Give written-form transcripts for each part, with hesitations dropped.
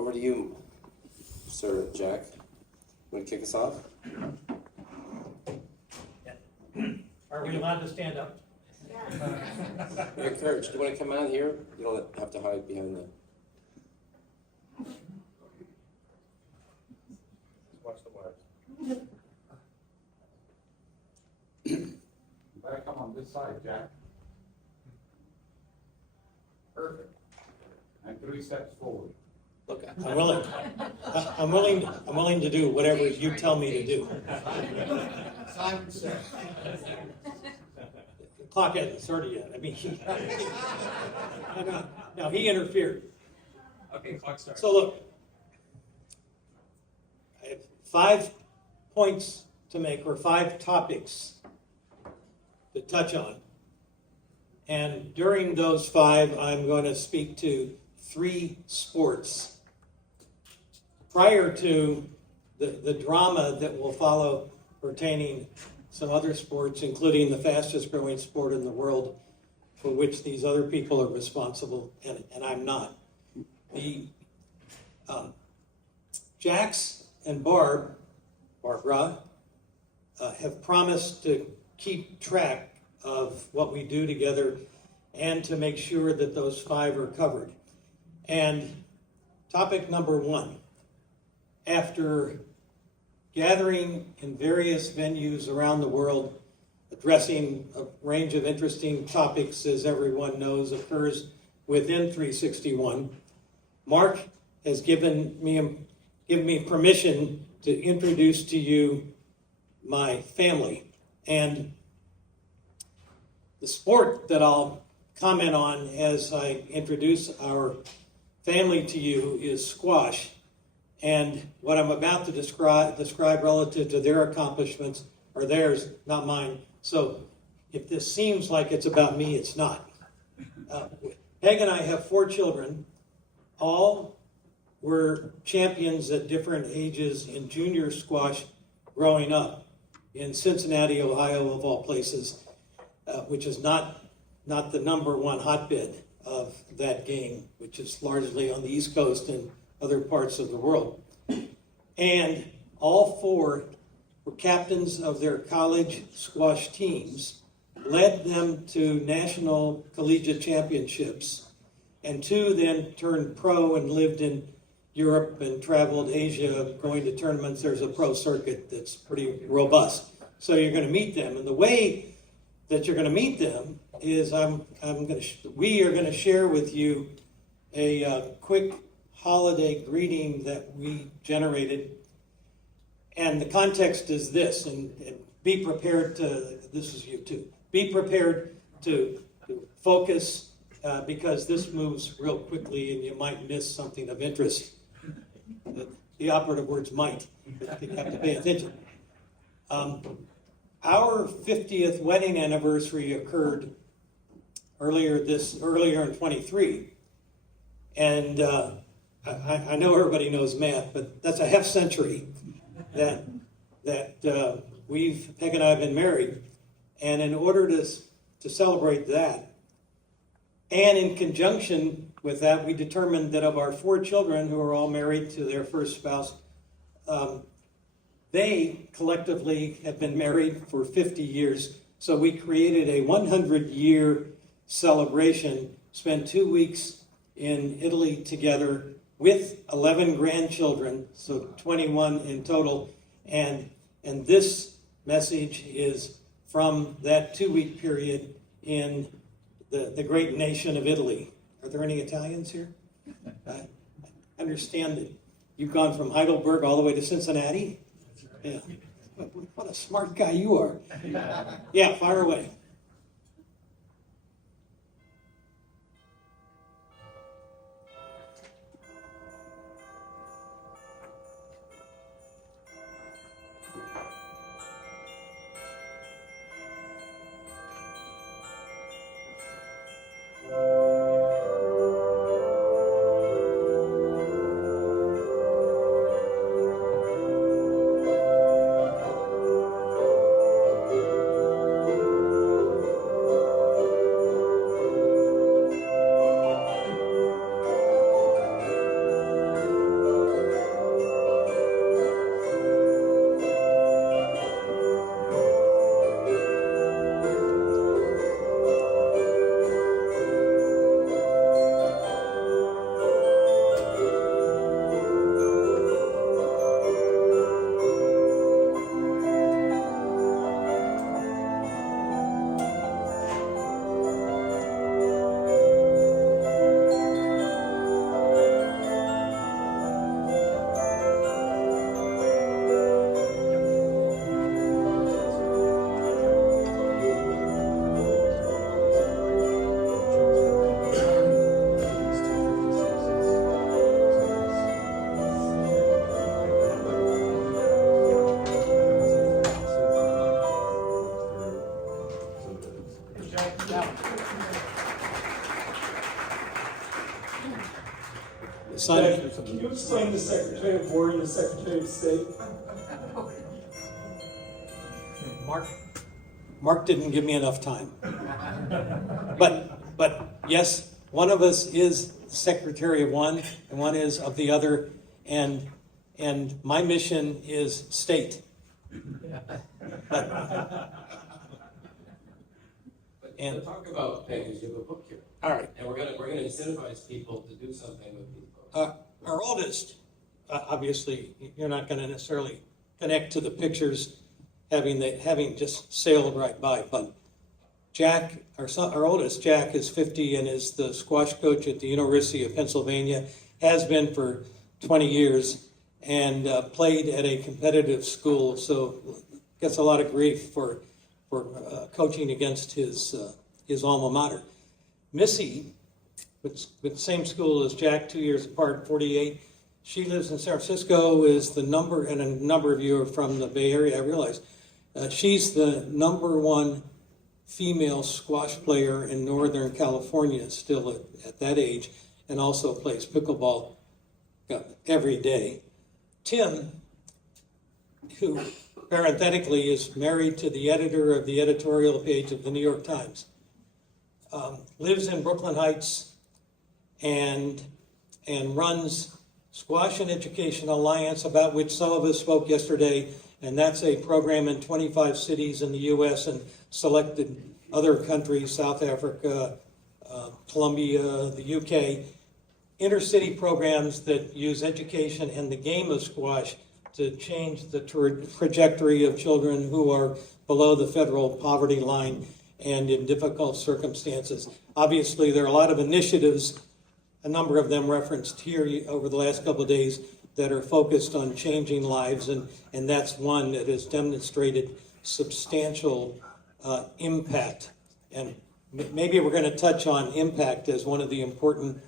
over to you, Sir Jack. Want to kick us off? Are we allowed to stand up? You're encouraged. Do you want to come out here? You don't have to hide behind the... Watch the words. You better come on this side, Jack. Perfect. And 3 steps forward. Look, I'm willing to do whatever you tell me to do. Simon says. The clock hasn't started yet. I mean, now he interfered. Okay, clock starts. So look, I have 5 points to make, or 5 topics to touch on. And during those 5, I'm going to speak to 3 sports. Prior to the drama that will follow pertaining some other sports, including the fastest growing sport in the world, for which these other people are responsible, and I'm not. The Jax and Barbara, have promised to keep track of what we do together and to make sure that those 5 are covered. And topic number 1, after gathering in various venues around the world, addressing a range of interesting topics, as everyone knows, occurs within 361, Mark has given me permission to introduce to you my family. And the sport that I'll comment on as I introduce our family to you is squash. And what I'm about to describe relative to their accomplishments are theirs, not mine. So if this seems like it's about me, it's not. Peg and I have 4 children. All were champions at different ages in junior squash growing up in Cincinnati, Ohio, of all places, which is not the #1 hotbed of that game, which is largely on the East Coast and other parts of the world. And all 4 were captains of their college squash teams, led them to national collegiate championships, and 2 then turned pro and lived in Europe and traveled Asia, going to tournaments. There's a pro circuit that's pretty robust. So you're going to meet them. And the way that you're going to meet them is we are going to share with you a quick holiday greeting that we generated. And the context is this, and be prepared to, this is you too, be prepared to focus because this moves real quickly and you might miss something of interest. The operative word's might, but you have to pay attention. Our 50th wedding anniversary occurred earlier in 23, and I know everybody knows math, but that's a half century that Peg and I have been married, and in order to celebrate that, and in conjunction with that, we determined that of our 4 children who are all married to their first spouse, they collectively have been married for 50 years. So we created a 100-year celebration, spent 2 weeks in Italy together with 11 grandchildren, so 21 in total. And this message is from that 2-week period in the great nation of Italy. Are there any Italians here? I understand that you've gone from Heidelberg all the way to Cincinnati. Yeah. What a smart guy you are. Yeah, fire away. son, Can you explain the Secretary of War and the Secretary of State? Mark didn't give me enough time. But yes, one of us is secretary of one and one is of the other, and my mission is state. And Let's talk about things. You have a book here, all right, and we're gonna incentivize people to do something with these books. our oldest, obviously, you're not going to necessarily connect to the pictures having just sailed right by, but Jack, our oldest, Jack, is 50 and is the squash coach at the University of Pennsylvania, has been for 20 years, and played at a competitive school, so gets a lot of grief for coaching against his alma mater. Missy, with the same school as Jack, 2 years apart, 48. She lives in San Francisco, is the number, and a number of you are from the Bay Area, I realize. She's the #1 female squash player in Northern California, still at that age, and also plays pickleball every day. Tim, who parenthetically is married to the editor of the editorial page of the New York Times, lives in Brooklyn Heights and runs Squash and Education Alliance, about which some of us spoke yesterday, and that's a program in 25 cities in the U.S. and selected other countries, South Africa, Colombia, the UK, inter-city programs that use education and the game of squash to change the trajectory of children who are below the federal poverty line and in difficult circumstances. Obviously, there are a lot of initiatives, a number of them referenced here over the last couple of days, that are focused on changing lives, and that's one that has demonstrated substantial impact. And maybe we're going to touch on impact as one of the important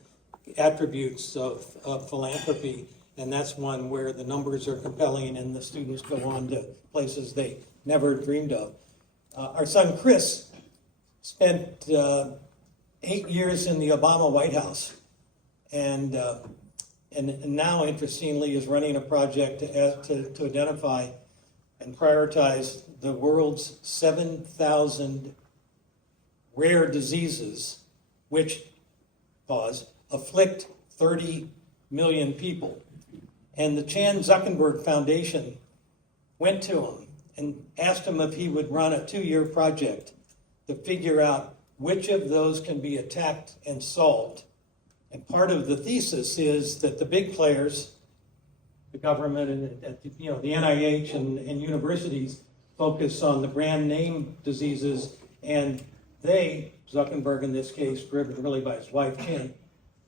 attributes of philanthropy, and that's one where the numbers are compelling and the students go on to places they never dreamed of. Our son Chris spent 8 years in the Obama White House, and now, interestingly, is running a project to identify and prioritize the world's 7,000 rare diseases which afflict 30 million people. And the Chan Zuckerberg Foundation went to him and asked him if he would run a 2-year project to figure out which of those can be attacked and solved. And part of the thesis is that the big players, the government and the NIH and universities, focus on the brand name diseases, and they, Zuckerberg in this case, driven really by his wife Chan,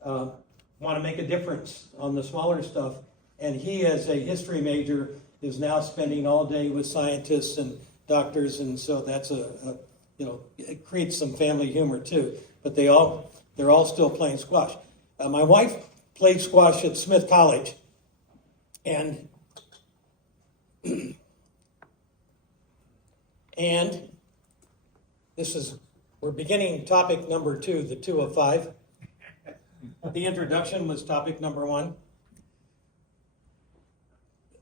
want to make a difference on the smaller stuff. And he, as a history major, is now spending all day with scientists and doctors, and so that's it creates some family humor too. But they're all still playing squash. My wife played squash at Smith College, and we're beginning topic number 2, the 2 of 5. The introduction was topic number 1.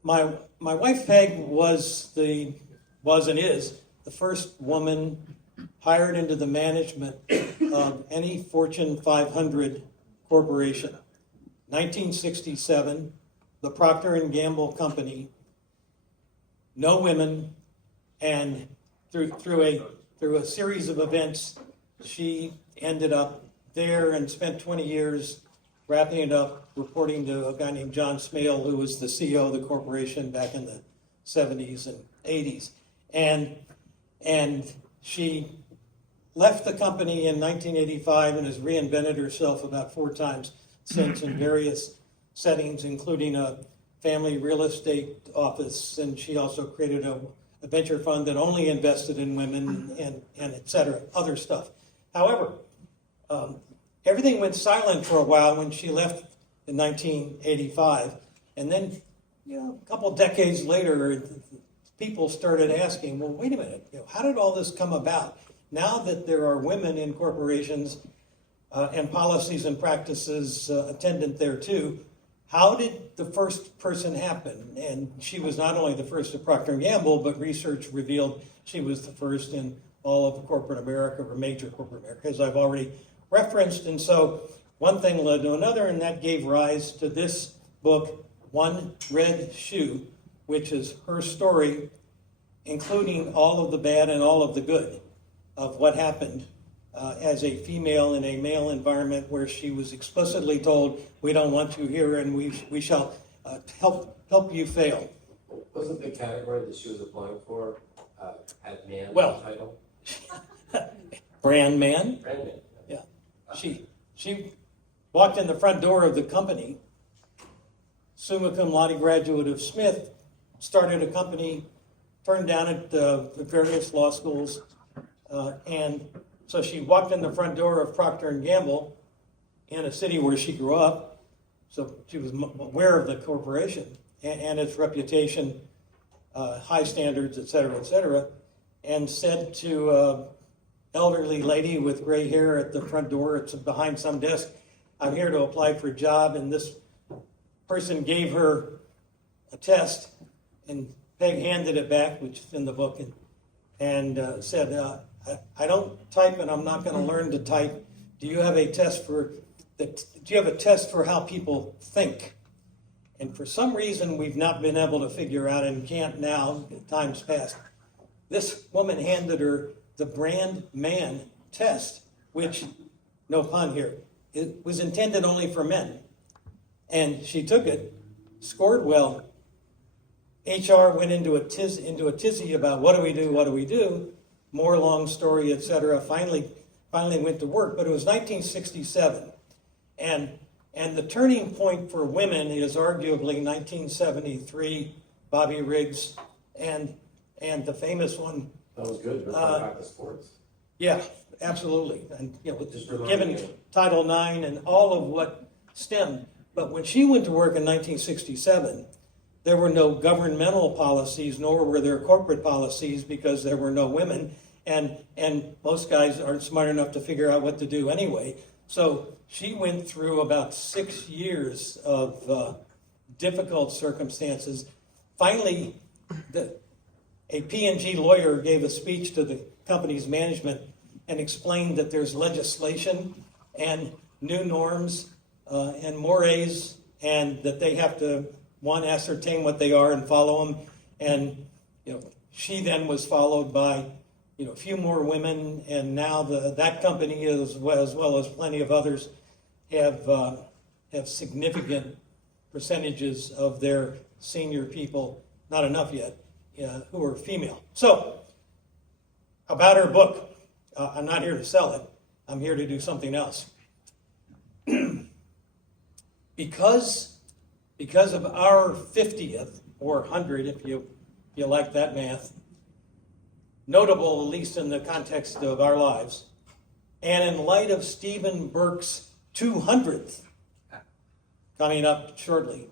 My wife Peg was and is the first woman hired into the management of any Fortune 500 corporation. 1967, the Procter & Gamble company, no women, and through a series of events, she ended up there and spent 20 years wrapping it up, reporting to a guy named John Smale, who was the CEO of the corporation back in the 70s and 80s. And she left the company in 1985 and has reinvented herself about 4 times since in various settings, including a family real estate office, and she also created a venture fund that only invested in women and et cetera, other stuff. However, everything went silent for a while when she left in 1985, and then a couple decades later, people started asking, well, wait a minute, how did all this come about? Now that there are women in corporations and policies and practices attendant there too, how did the first person happen? And she was not only the first at Procter & Gamble, but research revealed she was the first in all of corporate America, or major corporate America, as I've already referenced. And so one thing led to another, and that gave rise to this book, One Red Shoe, which is her story, including all of the bad and all of the good of what happened as a female in a male environment where she was explicitly told, we don't want you here and we shall help you fail. Wasn't the category that she was applying for at man Well, title? Brand man. Brand man. Yeah. She walked in the front door of the company, summa cum laude graduate of Smith, started a company, turned down at the various law schools, and so she walked in the front door of Procter & Gamble in a city where she grew up, so she was aware of the corporation and its reputation, high standards, et cetera, and said to elderly lady with gray hair at the front door, it's behind some desk, I'm here to apply for a job, and this person gave her a test, and Peg handed it back, which is in the book, and said, I don't type and I'm not going to learn to type. Do you have a test for how people think? And for some reason we've not been able to figure out and can't now, time's passed. This woman handed her the brand man test, which, no pun here, it was intended only for men. And she took it, scored well. HR went into a tizzy about what do we do, more long story, et cetera. Finally went to work, but it was 1967. And the turning point for women is arguably 1973, Bobby Riggs, and the famous one. That was good. We're back to sports. Yeah, absolutely. And Just remind given me. Title IX and all of what stemmed. But when she went to work in 1967, there were no governmental policies, nor were there corporate policies because there were no women. And most guys aren't smart enough to figure out what to do anyway. So she went through about 6 years of difficult circumstances. Finally, a P&G lawyer gave a speech to the company's management and explained that there's legislation and new norms and mores, and that they have to, one, ascertain what they are and follow them. And she then was followed by a few more women, and now that company, as well as plenty of others, have significant percentages of their senior people, not enough yet, who are female. So, about her book, I'm not here to sell it. I'm here to do something else. Because of our 50th, or 100 if you like that math, notable, at least in the context of our lives, and in light of Stephen Burke's 200th coming up shortly,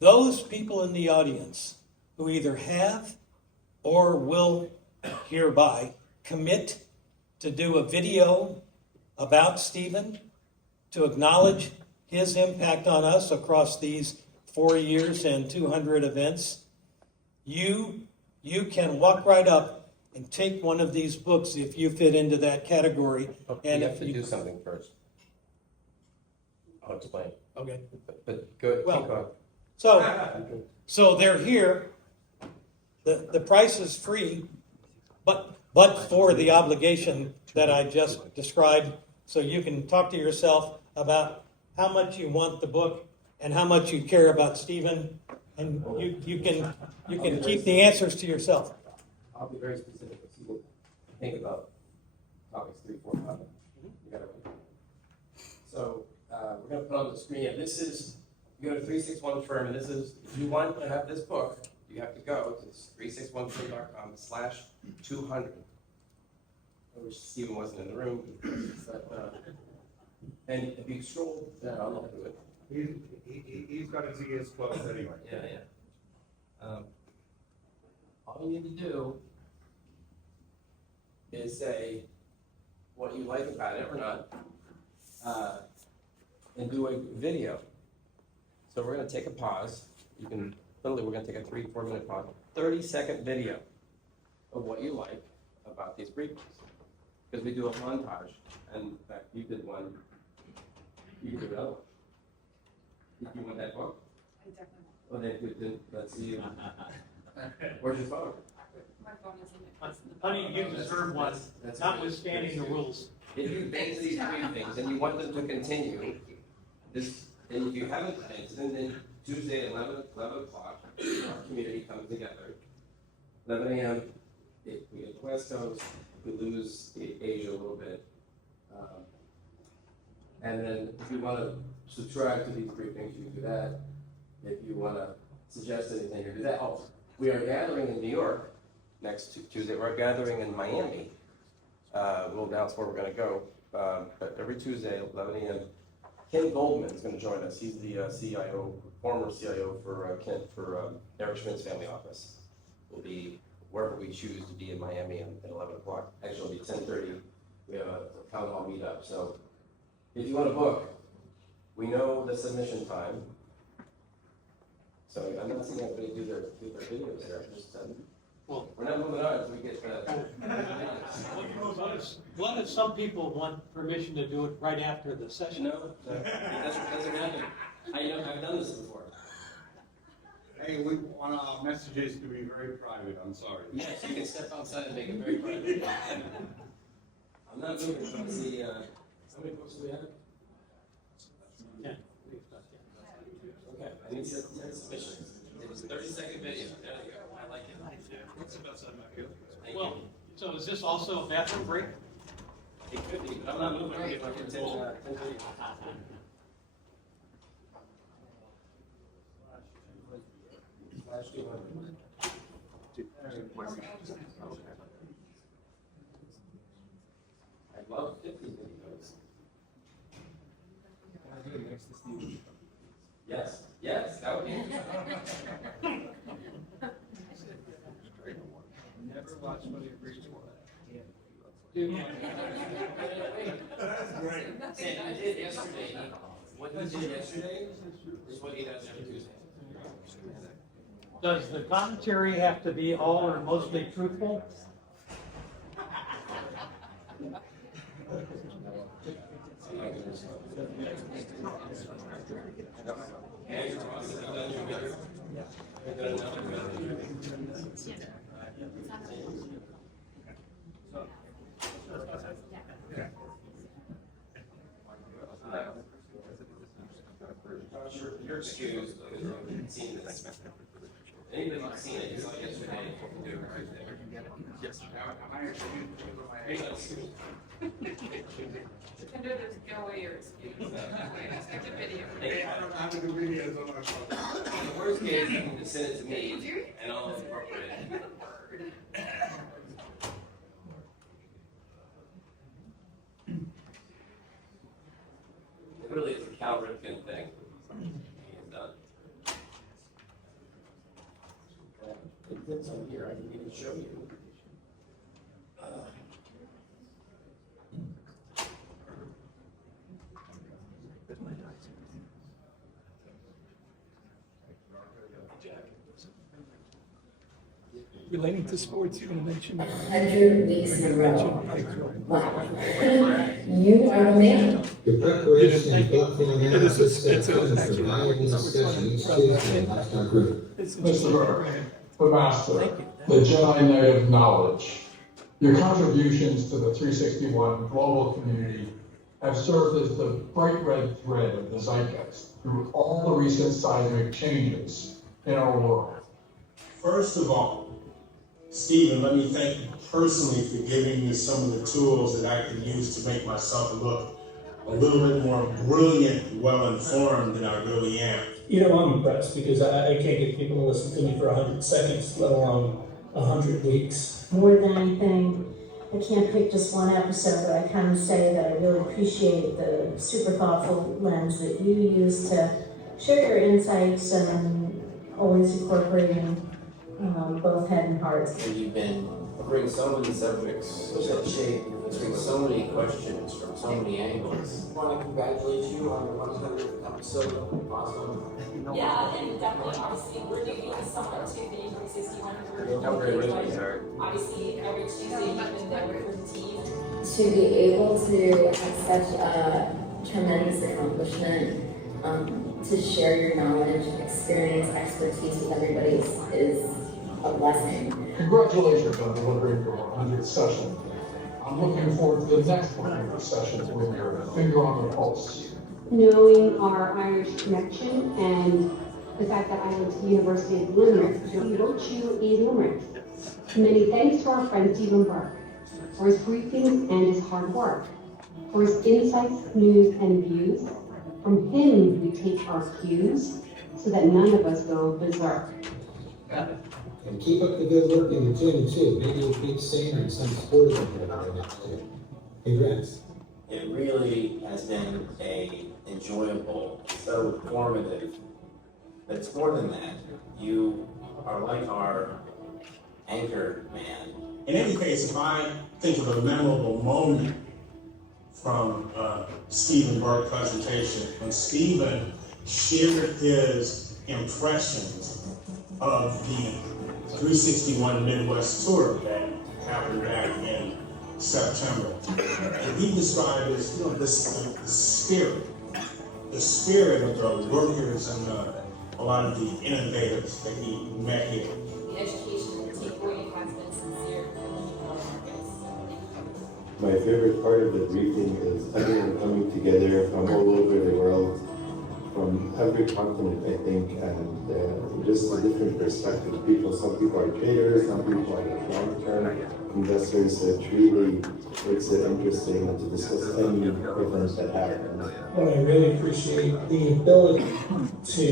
those people in the audience who either have or will hereby commit to do a video about Stephen, to acknowledge his impact on us across these 4 years and 200 events, you can walk right up and take one of these books if you fit into that category. And you have to do something first. I'll explain. Okay. But go Well, keep going. So they're here. The price is free, but for the obligation that I just described, so you can talk to yourself about how much you want the book and how much you care about Stephen, and you can keep the answers to yourself. I'll be very specific. So we'll think about topics 3, 4, 5. You got it. So we're going to put on the screen. And this is, you go to 361 Firm, and this is, if you want to have this book, you have to go to 361firm.com/200. I wish Stephen wasn't in the room. But, and if you scroll down, I'll do it. He's got his ears closed anyway. Yeah. All you need to do is say what you like about it or not, and do a video. So we're gonna take a pause. You can, literally, we're gonna take a 3-4 minute pause. 30-second video of what you like about these briefings. Because we do a montage, and in fact, you did one, you can do another one. Did you want that book? I definitely Well, then, let's see. Where's your phone? my phone is in it. Honey, you deserve one, That's notwithstanding the rules. If you base these briefings and you want them to continue, this, and if you haven't banked them, then Tuesday at 11 o'clock, our community comes together. 11 a.m., we get the West Coast, we lose Asia a little bit. And then if you want to subscribe to these briefings, you can do that. If you want to suggest anything, you can do that. Oh, we are gathering in New York next Tuesday. We're gathering in Miami. We'll announce where we're going to go. But every Tuesday, 11 a.m., Ken Goldman is going to join us. He's the CIO, former CIO for Eric Schmidt's family office. We'll be wherever we choose to be in Miami at 11 o'clock. Actually, it'll be 10:30. We have a town hall meetup. So if you want a book, we know the submission time. So I'm not seeing anybody do their videos there. Just, Well, we're not moving on until we get the what if some people want permission to do it right after the session? No, it doesn't happen. I've done this before. Hey, we want our messages to be very private, I'm sorry. Yes, you can step outside and make it very private. I'm not moving, so let's see, how many books do we have? Yeah. Okay, I need 10 submissions. It was a 30-second video. There you go. I like it. Thank Well, you. so is this also a bathroom break? It could be, but I'm not moving. If I can 10 videos. I love 50 videos. Yes, that would be. Never watch Money Breach one. That's great. Sam, I did yesterday. What he did yesterday is what he does every Tuesday. Does the commentary have to be all or mostly truthful? You're excused because you haven't seen this. Anybody who's seen it, it's like yesterday, you can do it right there. Yes. Under there's no way you're excused. Expect a video. I don't have the videos on my phone. In the worst case, you can just send it to me and I'll incorporate it. It really is a Cal Ripken thing. He's done. It fits on here, I can even show you. Relating to sports, you're gonna mention. 100 weeks in a row. Wow. You are the man. The preparation and thoughtful analysis that comes from viable discussion each Tuesday amongst our group. Mr. Burke, the master, the Jedi Knight of knowledge. Your contributions to the 361 global community have served as the bright red thread of the zeitgeist through all the recent seismic changes in our world. First of all, Stephen, let me thank you personally for giving me some of the tools that I can use to make myself look a little bit more brilliant, well-informed than I really am. You know, I'm impressed because I can't get people to listen to me for 100 seconds, let alone 100 weeks. More than anything, I can't pick just one episode, but I can say that I really appreciate the super thoughtful lens that you use to share your insights and always incorporating both head and heart. You've been bringing some of the subjects that shape your answering so many questions from so many angles. I want to congratulate you on your 100th episode. Awesome. Yeah, and definitely, obviously, we're doing this summer too, the 361. Obviously, every Tuesday, you've been there with the team. To be able to have such a tremendous accomplishment, to share your knowledge, experience, expertise with everybody is a blessing. Congratulations on delivering your 100th session. I'm looking forward to the next 100 sessions with your finger on the pulse. Knowing our Irish connection and the fact that I went to the University of Limerick, he wrote you in Limerick. Many thanks to our friend Stephen Burke for his briefings and his hard work, for his insights, news, and views. From him we take our cues so that none of us go berserk. And keep up the good work in the gym too. Maybe you'll keep staying in some sporting endeavor next year. Congrats. It really has been a enjoyable, so formative. But it's more than that. You are like our anchor man. In any case, if I think of a memorable moment from Stephen Burke's presentation, when Stephen shared his impressions of the 361 Midwest tour that happened back in September. And he described as, the spirit of the workers and a lot of the innovators that he met here. The education and the takeaway has been sincere from the markets. My favorite part of the briefing is everyone coming together from all over the world, from every continent, I think, and just a different perspective. Some people are traders, some people are long-term investors, so it really makes it interesting to discuss any events that happen. And I really appreciate the ability to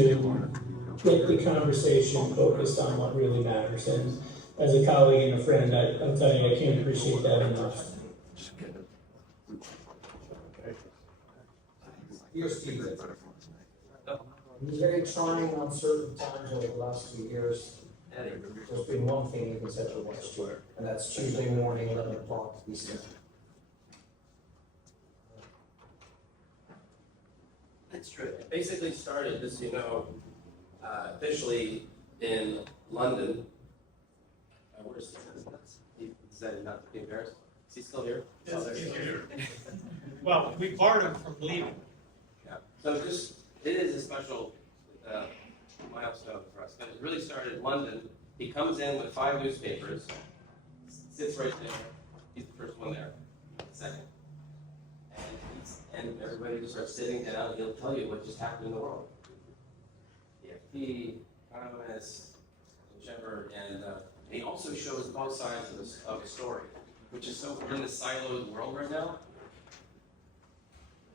get the conversation focused on what really matters. And as a colleague and a friend, I'll tell you, I can't appreciate that enough. Here's Steve. It was very trying on certain times over the last 2 years. There's been one thing you can set your watch to, and that's Tuesday morning, 11 o'clock Eastern. That's true. It basically started, as you know, officially in London. Where's he decided not to be embarrassed? Is he still here? Yes, he's here. Well, we barred him from leaving. Yeah. So it is a special milestone for us. But it really started in London. He comes in with 5 newspapers, sits right there. He's the first one there, second. And everybody just starts sitting down and he'll tell you what just happened in the world. EFP, economists, whichever, and he also shows both sides of a story, which is so, we're in this siloed world right now.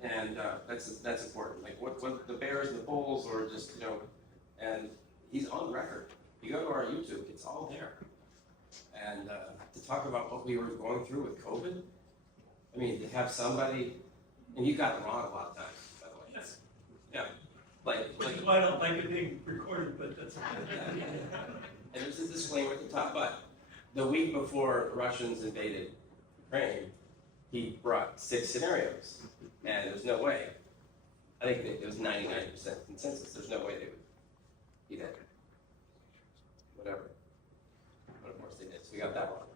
And that's important. Like what the bears and the bulls, or just, and he's on record. You go to our YouTube, it's all there. And to talk about what we were going through with COVID, I mean, to have somebody, and you got it wrong a lot of times, by the way. Yes. Yeah. Which is why I don't like it being recorded, but that's okay. And there's a disclaimer at the top, but the week before the Russians invaded Ukraine, he brought 6 scenarios, and there's no way. I think it was 99% consensus. There's no way they would be that. Whatever. But of course they did, so we got that one.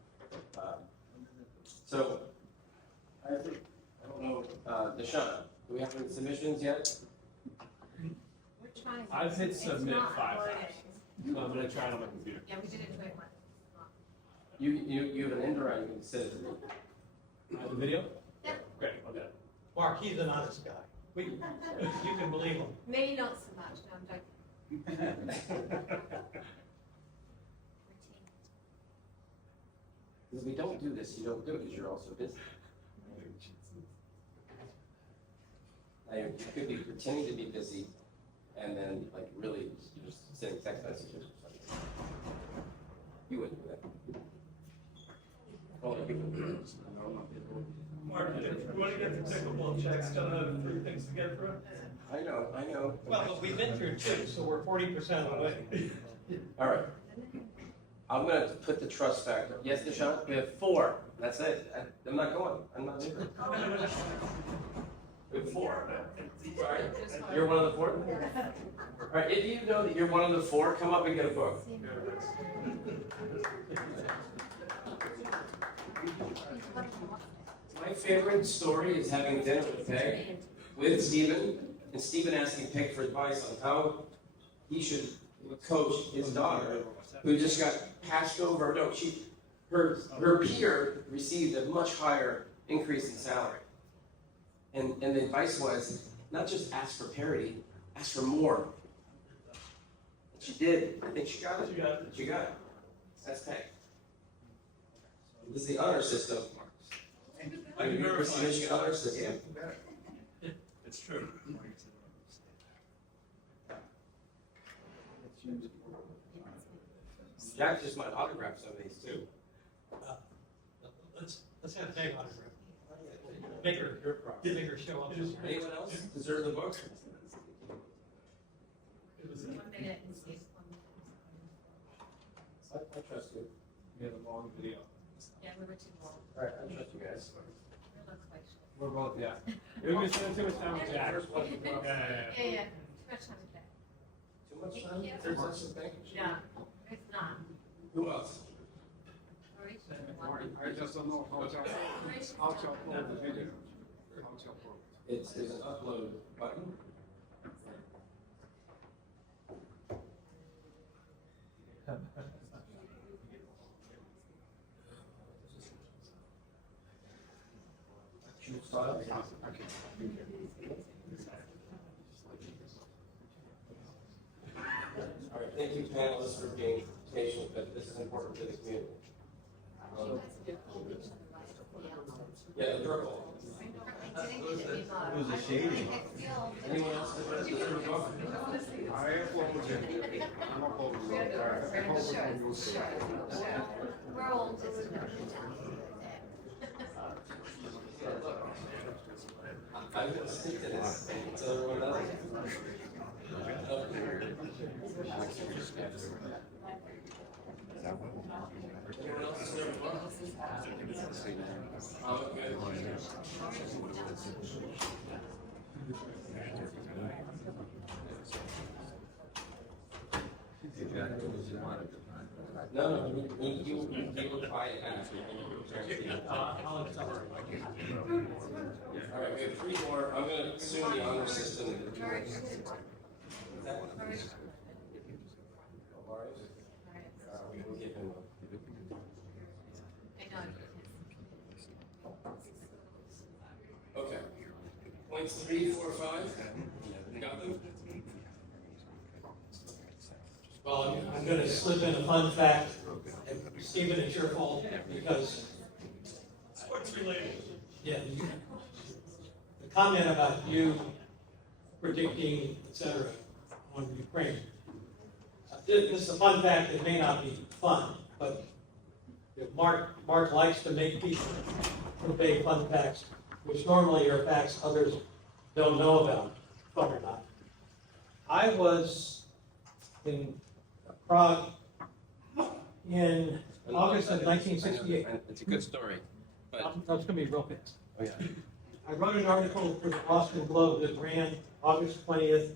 So, I don't know, Deshaun, do we have any submissions yet? I've hit submit 5 times. So I'm going to try it on my computer. Yeah, we did it quick one. You have an end around, you can send it to me. The video? Yeah. Great, okay. Mark, he's an honest guy. You can believe him. Maybe not so much, no, I'm joking. Because if we don't do this, you don't do it because you're also busy. Now, you could be pretending to be busy and then, like, really, you're just sending text messages or something. You wouldn't do that. Only people do it. Mark, if you want to get the pickleball checks done, 3 things to get through. I know. Well, but we've been through 2, so we're 40% of the way. All right. I'm gonna put the trust factor. Yes, Deshaun? We have 4. That's it. I'm not going. I'm not leaving. We have 4. Sorry. You're one of the 4? All right, if you know that you're one of the 4, come up and get a book. My favorite story is having dinner with Peg, with Stephen, and Stephen asking Peg for advice on how he should coach his daughter, who just got passed over. No, her peer received a much higher increase in salary. And the advice was, not just ask for parity, ask for more. And she did. I think she got it. She got it. That's Peg. This is the honor system. University of Michigan honor system. It's true. Jack just might autograph some of these too. Let's have Peg autograph. Make her show up. Anyone else deserve the book? I trust you. We have a long video. Yeah, we were too long. All right, I trust you guys. We're both, yeah. We've been spending too much time with Jack. Yeah. Too much time with that. Too much time? There's lots of things. Yeah, it's not. Who else? I just don't know how to upload the video. How to upload. There's an upload button. Choose file. All right, thank you panelists for being patient, but this is important to the community. Yeah, the purple. It was a shady. Anyone else that deserve a book? I uploaded it. I'm uploading it. We're old. I'm going to stick to this. So everyone else. Anyone else deserve a book? Oh, good. No, you reply after. I'll accelerate. All right, we have 3 more. I'm going to assume the honor system. We will give him okay. Points 3, 4, 5. Got them? Well, I'm going to slip in a fun fact. And Stephen, it's your fault because sports related. Yeah. The comment about you predicting, etc., on Ukraine. This is a fun fact. It may not be fun, but if Mark likes to make people convey fun facts, which normally are facts others don't know about, fun or not. I was in Prague in August of 1968. It's a good story. But That's going to be real fast. oh, yeah. I wrote an article for the Boston Globe that ran August 20th,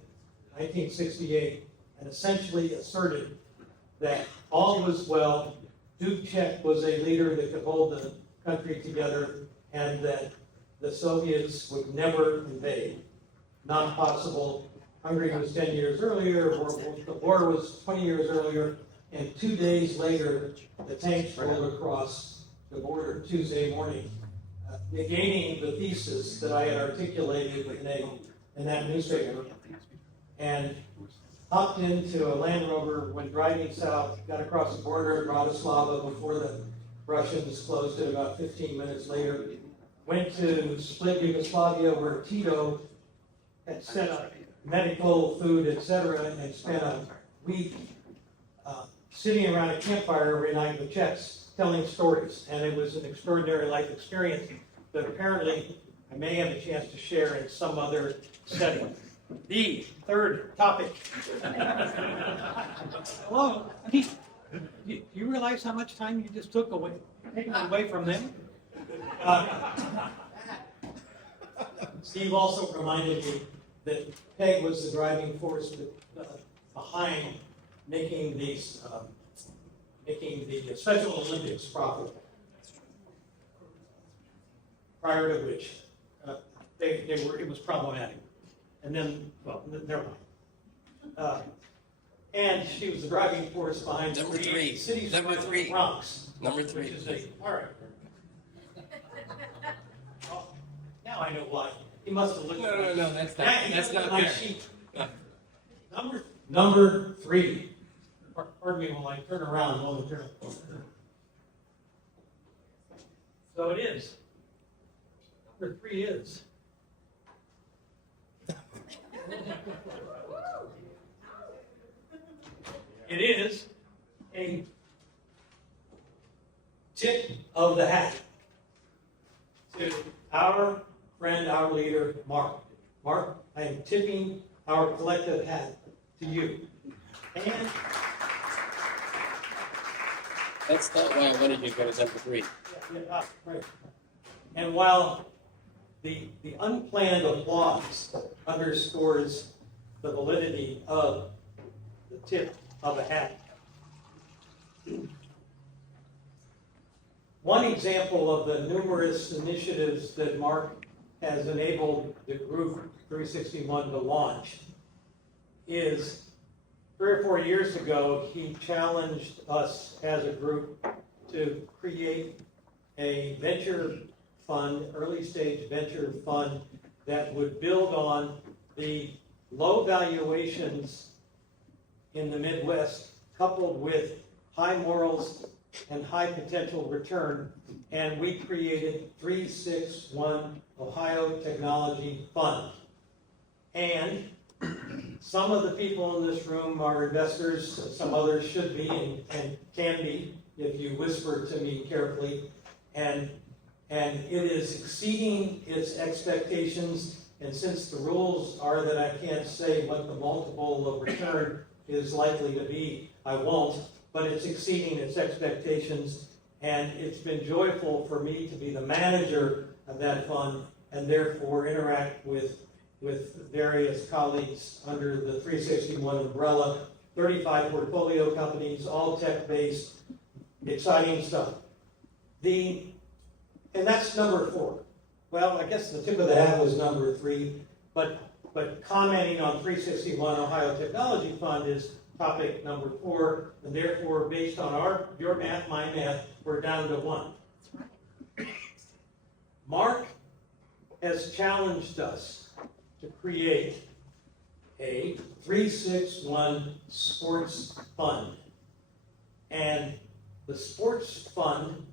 1968, and essentially asserted that all was well, Dubček was a leader that could hold the country together, and that the Soviets would never invade. Not possible. Hungary was 10 years earlier, the war was 20 years earlier, and 2 days later, the tanks rolled across the border Tuesday morning, negating the thesis that I had articulated in that newspaper, and hopped into a Land Rover, went driving south, got across the border in Bratislava before the Russians closed it about 15 minutes later, went to split Yugoslavia where Tito had set up medical, food, etc., and spent a week sitting around a campfire every night with Czechs telling stories. And it was an extraordinary life experience that apparently I may have a chance to share in some other setting. The third topic. Hello. You realize how much time you just took away, taken away from them? Steve also reminded me that Peg was the driving force behind making the Special Olympics profitable. Prior to which, it was problematic. And then, well, never mind. And she was the driving force behind Number three. Cities Number three. Bronx. Number three. All right. Well, now I know why. He must have looked. No, that's not my fair. sheet. Number three. Pardon me while I turn around momentarily. So it is. Number three is. It is a tip of the hat to our friend, our leader, Mark. Mark, I am tipping our collective hat to you. And That's not why I wanted you to go to number three. right. And while the unplanned applause underscores the validity of the tip of a hat, one example of the numerous initiatives that Mark has enabled the Group 361 to launch is 3 or 4 years ago, he challenged us as a group to create a venture fund, early stage venture fund that would build on the low valuations in the Midwest coupled with high morals and high potential return, and we created 361 Ohio Technology Fund. And some of the people in this room are investors, some others should be and can be if you whisper to me carefully, and it is exceeding its expectations, and since the rules are that I can't say what the multiple of return is likely to be, I won't, but it's exceeding its expectations, and it's been joyful for me to be the manager of that fund and therefore interact with various colleagues under the 361 umbrella, 35 portfolio companies, all tech-based, exciting stuff. And that's number 4. Well, I guess the tip of the hat was number 3, but commenting on 361 Ohio Technology Fund is topic number 4, and therefore, based on your math, my math, we're down to 1. Mark has challenged us to create a 361 sports fund. And the sports fund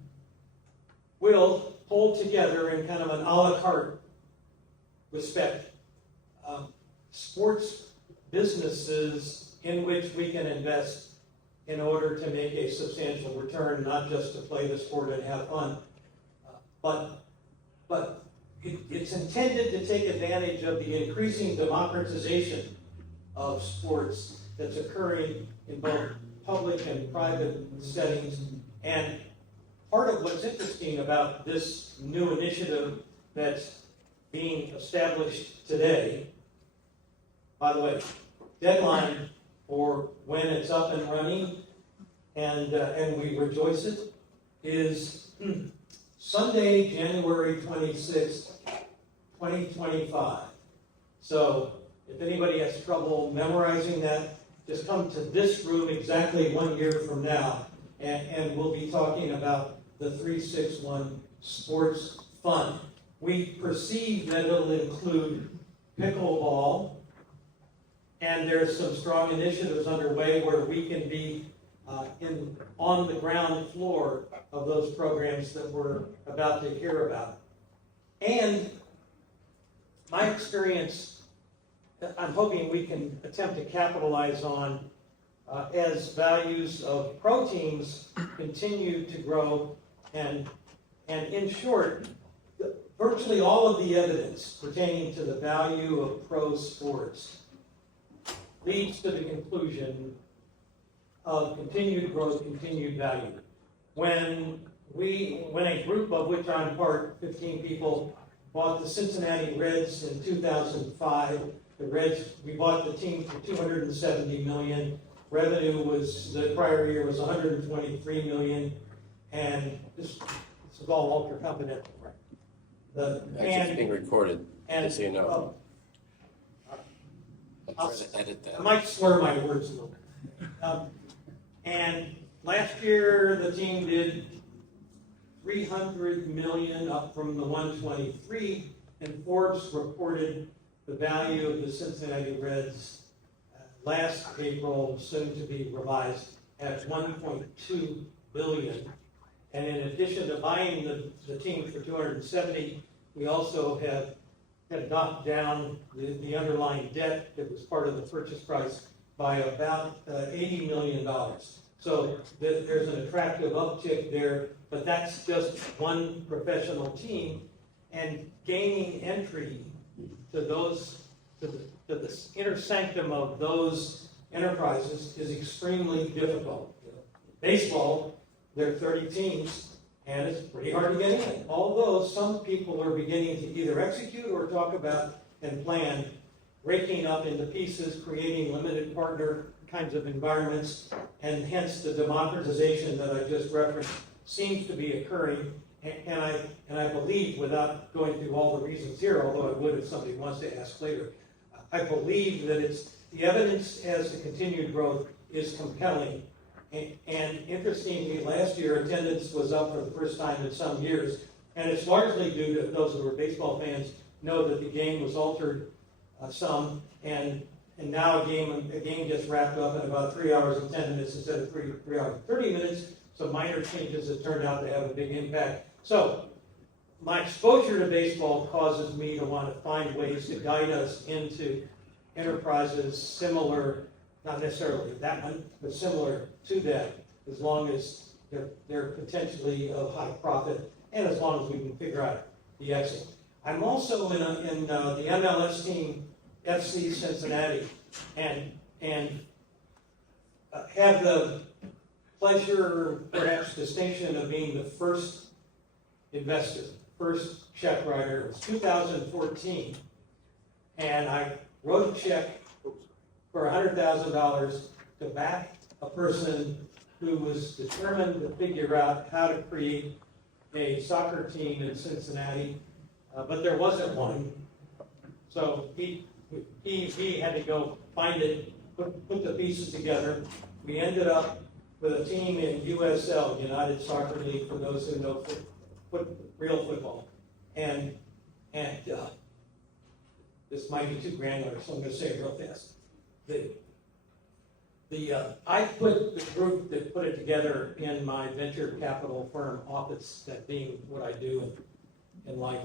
will pull together in kind of an a la carte respect sports businesses in which we can invest in order to make a substantial return, not just to play the sport and have fun, but it's intended to take advantage of the increasing democratization of sports that's occurring in both public and private settings. And part of what's interesting about this new initiative that's being established today, by the way, deadline for when it's up and running, and we rejoice it, is Sunday, January 26th, 2025. So if anybody has trouble memorizing that, just come to this room exactly 1 year from now, and we'll be talking about the 361 Sports Fund. We perceive that it'll include pickleball, and there's some strong initiatives underway where we can be on the ground floor of those programs that we're about to hear about. And my experience, I'm hoping we can attempt to capitalize on as values of proteins continue to grow, and in short, virtually all of the evidence pertaining to the value of pro sports leads to the conclusion of continued growth, continued value. When a group of which I'm part, 15 people, bought the Cincinnati Reds in 2005, we bought the team for $270 million. Revenue the prior year was $123 million, and this is all ultra confidential, right? It's being recorded, and, just so you know. I'll try to edit that. I might slur my words a little bit. And last year, the team did $300 million, up from the 123, and Forbes reported the value of the Cincinnati Reds last April, soon to be revised, at $1.2 billion. And in addition to buying the team for $270, we also have knocked down the underlying debt that was part of the purchase price by about $80 million. So there's an attractive uptick there, but that's just one professional team, and gaining entry to the inner sanctum of those enterprises is extremely difficult. Baseball, there are 30 teams, and it's pretty hard to get in. Although some people are beginning to either execute or talk about and plan breaking up into pieces, creating limited partner kinds of environments, and hence the democratization that I just referenced seems to be occurring. And I believe, without going through all the reasons here, although I would if somebody wants to ask later, I believe that the evidence as to continued growth is compelling. And interestingly, last year attendance was up for the first time in some years, and it's largely due to those who are baseball fans know that the game was altered some, and now a game gets wrapped up in about 3 hours and 10 minutes instead of 3 hours and 30 minutes. So minor changes have turned out to have a big impact. So my exposure to baseball causes me to want to find ways to guide us into enterprises similar, not necessarily that one, but similar to that, as long as they're potentially of high profit, and as long as we can figure out the exit. I'm also in the MLS team, FC Cincinnati, and have the pleasure, perhaps distinction, of being the first investor, first check writer. It was 2014, and I wrote a check for $100,000 to back a person who was determined to figure out how to create a soccer team in Cincinnati, but there wasn't one. So he had to go find it, put the pieces together. We ended up with a team in USL, United Soccer League, for those who know real football. And this might be too granular, so I'm going to say it real fast. I put the group that put it together in my venture capital firm office, that being what I do in life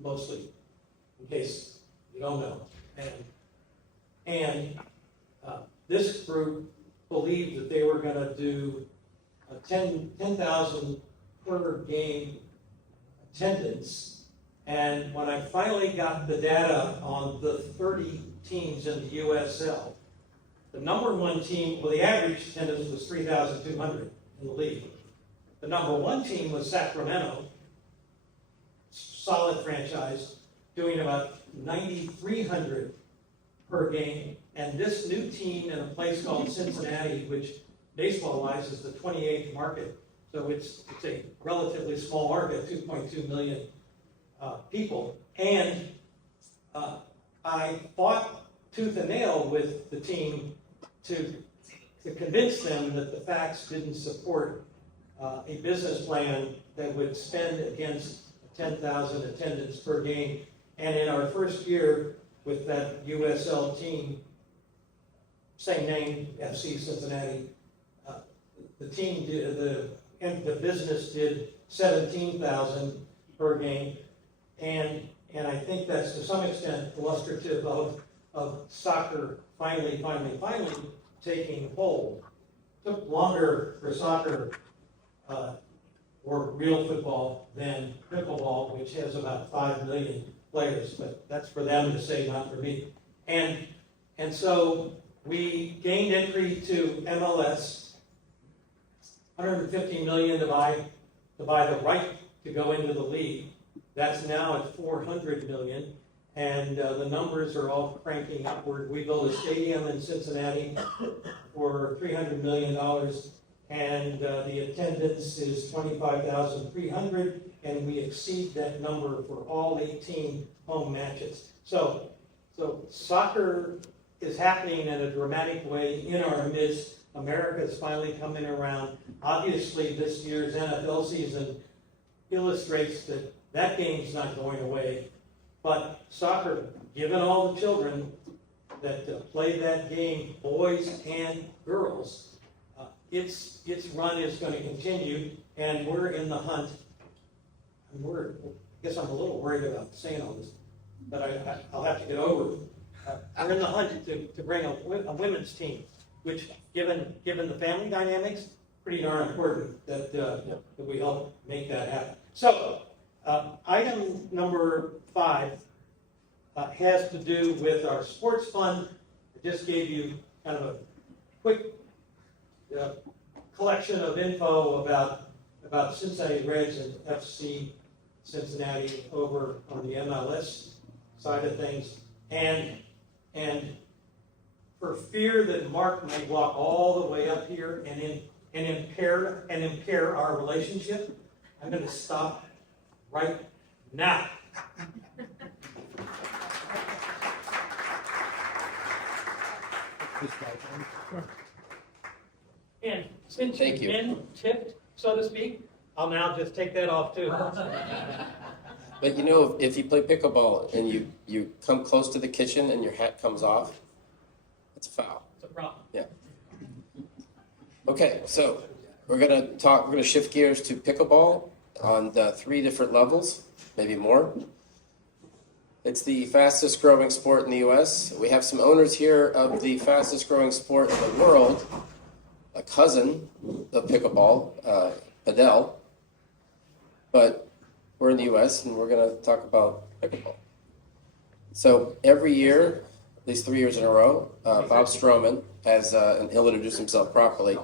mostly, in case you don't know. And this group believed that they were going to do 10,000 per game attendance. And when I finally got the data on the 30 teams in the USL, the number one team, well, the average attendance was 3,200 in the league. The number one team was Sacramento, solid franchise, doing about 9,300 per game. And this new team in a place called Cincinnati, which baseball-wise is the 28th market, so it's a relatively small market, 2.2 million people. And I fought tooth and nail with the team to convince them that the facts didn't support a business plan that would spend against 10,000 attendance per game. And in our first year with that USL team, same name, FC Cincinnati, the team did, the business did 17,000 per game, and I think that's to some extent illustrative of soccer finally taking hold. It took longer for soccer or real football than pickleball, which has about 5 million players, but that's for them to say, not for me. And so we gained entry to MLS, 150 million to buy the right to go into the league. That's now at 400 million, and the numbers are all cranking upward. We built a stadium in Cincinnati for $300 million, and the attendance is 25,300, and we exceed that number for all 18 home matches. So soccer is happening in a dramatic way in our midst. America is finally coming around. Obviously, this year's NFL season illustrates that game's not going away. But soccer, given all the children that play that game, boys and girls, its run is going to continue, and we're in the hunt. I guess I'm a little worried about saying all this, but I'll have to get over it. We're in the hunt to bring a women's team, which, given the family dynamics, pretty darn important that we help make that happen. So, item number 5 has to do with our sports fund. I just gave you kind of a quick collection of info about Cincinnati Reds and FC Cincinnati over on the MLS side of things, and for fear that Mark may walk all the way up here and impair our relationship, I'm going to stop right now. And since you've been tipped, so to speak, I'll now just take that off too. But you know, if you play pickleball and you come close to the kitchen and your hat comes off, it's a foul. It's a problem. Yeah. Okay, so we're gonna shift gears to pickleball on the 3 different levels, maybe more. It's the fastest growing sport in the US. We have some owners here of the fastest growing sport in the world, a cousin of pickleball, padel. But we're in the US and we're gonna talk about pickleball. So every year, at least 3 years in a row, Bob Stroman has, and he'll introduce himself properly.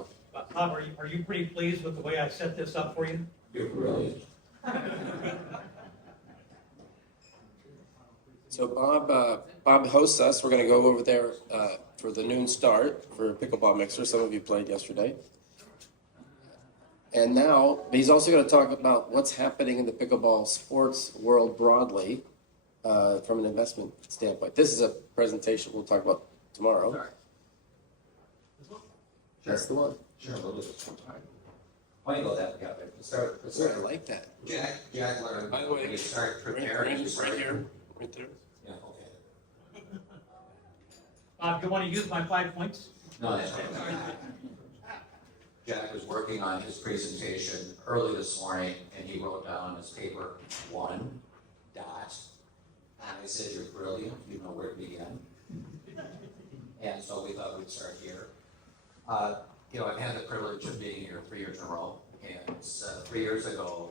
Bob, are you pretty pleased with the way I set this up for you? You're brilliant. So Bob hosts us. We're going to go over there for the noon start for Pickleball Mixer. Some of you played yesterday. And now, but he's also going to talk about what's happening in the pickleball sports world broadly from an investment standpoint. This is a presentation we'll talk about tomorrow. Sorry. That's the one. Sure, we'll do this one time. Why don't you go that way up there? Let's start. I like that. Jack learned. By the way, when you start preparing. right here, right there. Yeah, okay. Bob, do you want to use my 5 points? No, that's right. Jack was working on his presentation early this morning, and he wrote down on his paper 1 dot. And I said, "You're brilliant. You know where to begin." And so we thought we'd start here. I've had the privilege of being here 3 years in a row, and 3 years ago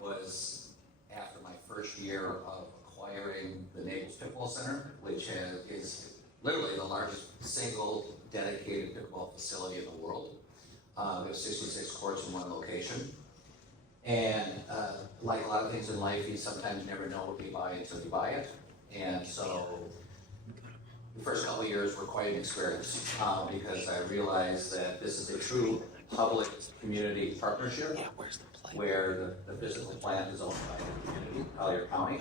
was after my first year of acquiring the Naples Pickleball Center, which is literally the largest single dedicated pickleball facility in the world. There's 66 courts in one location. And like a lot of things in life, you sometimes never know what you buy until you buy it. And so the first couple of years were quite an experience because I realized that this is a true public community partnership where the physical plant is owned by the community, Collier County,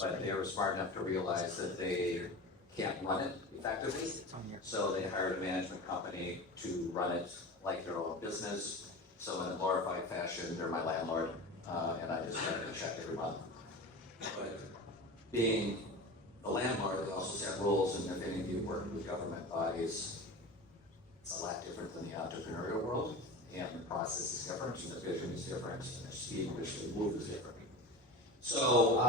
but they were smart enough to realize that they can't run it effectively, so they hired a management company to run it like their own business. So in a glorified fashion, they're my landlord, and I just write a check every month. But being the landlord, they also set rules, and if any of you work with government bodies, it's a lot different than the entrepreneurial world, and the process is different, and the vision is different, and the speed in which they move is different. So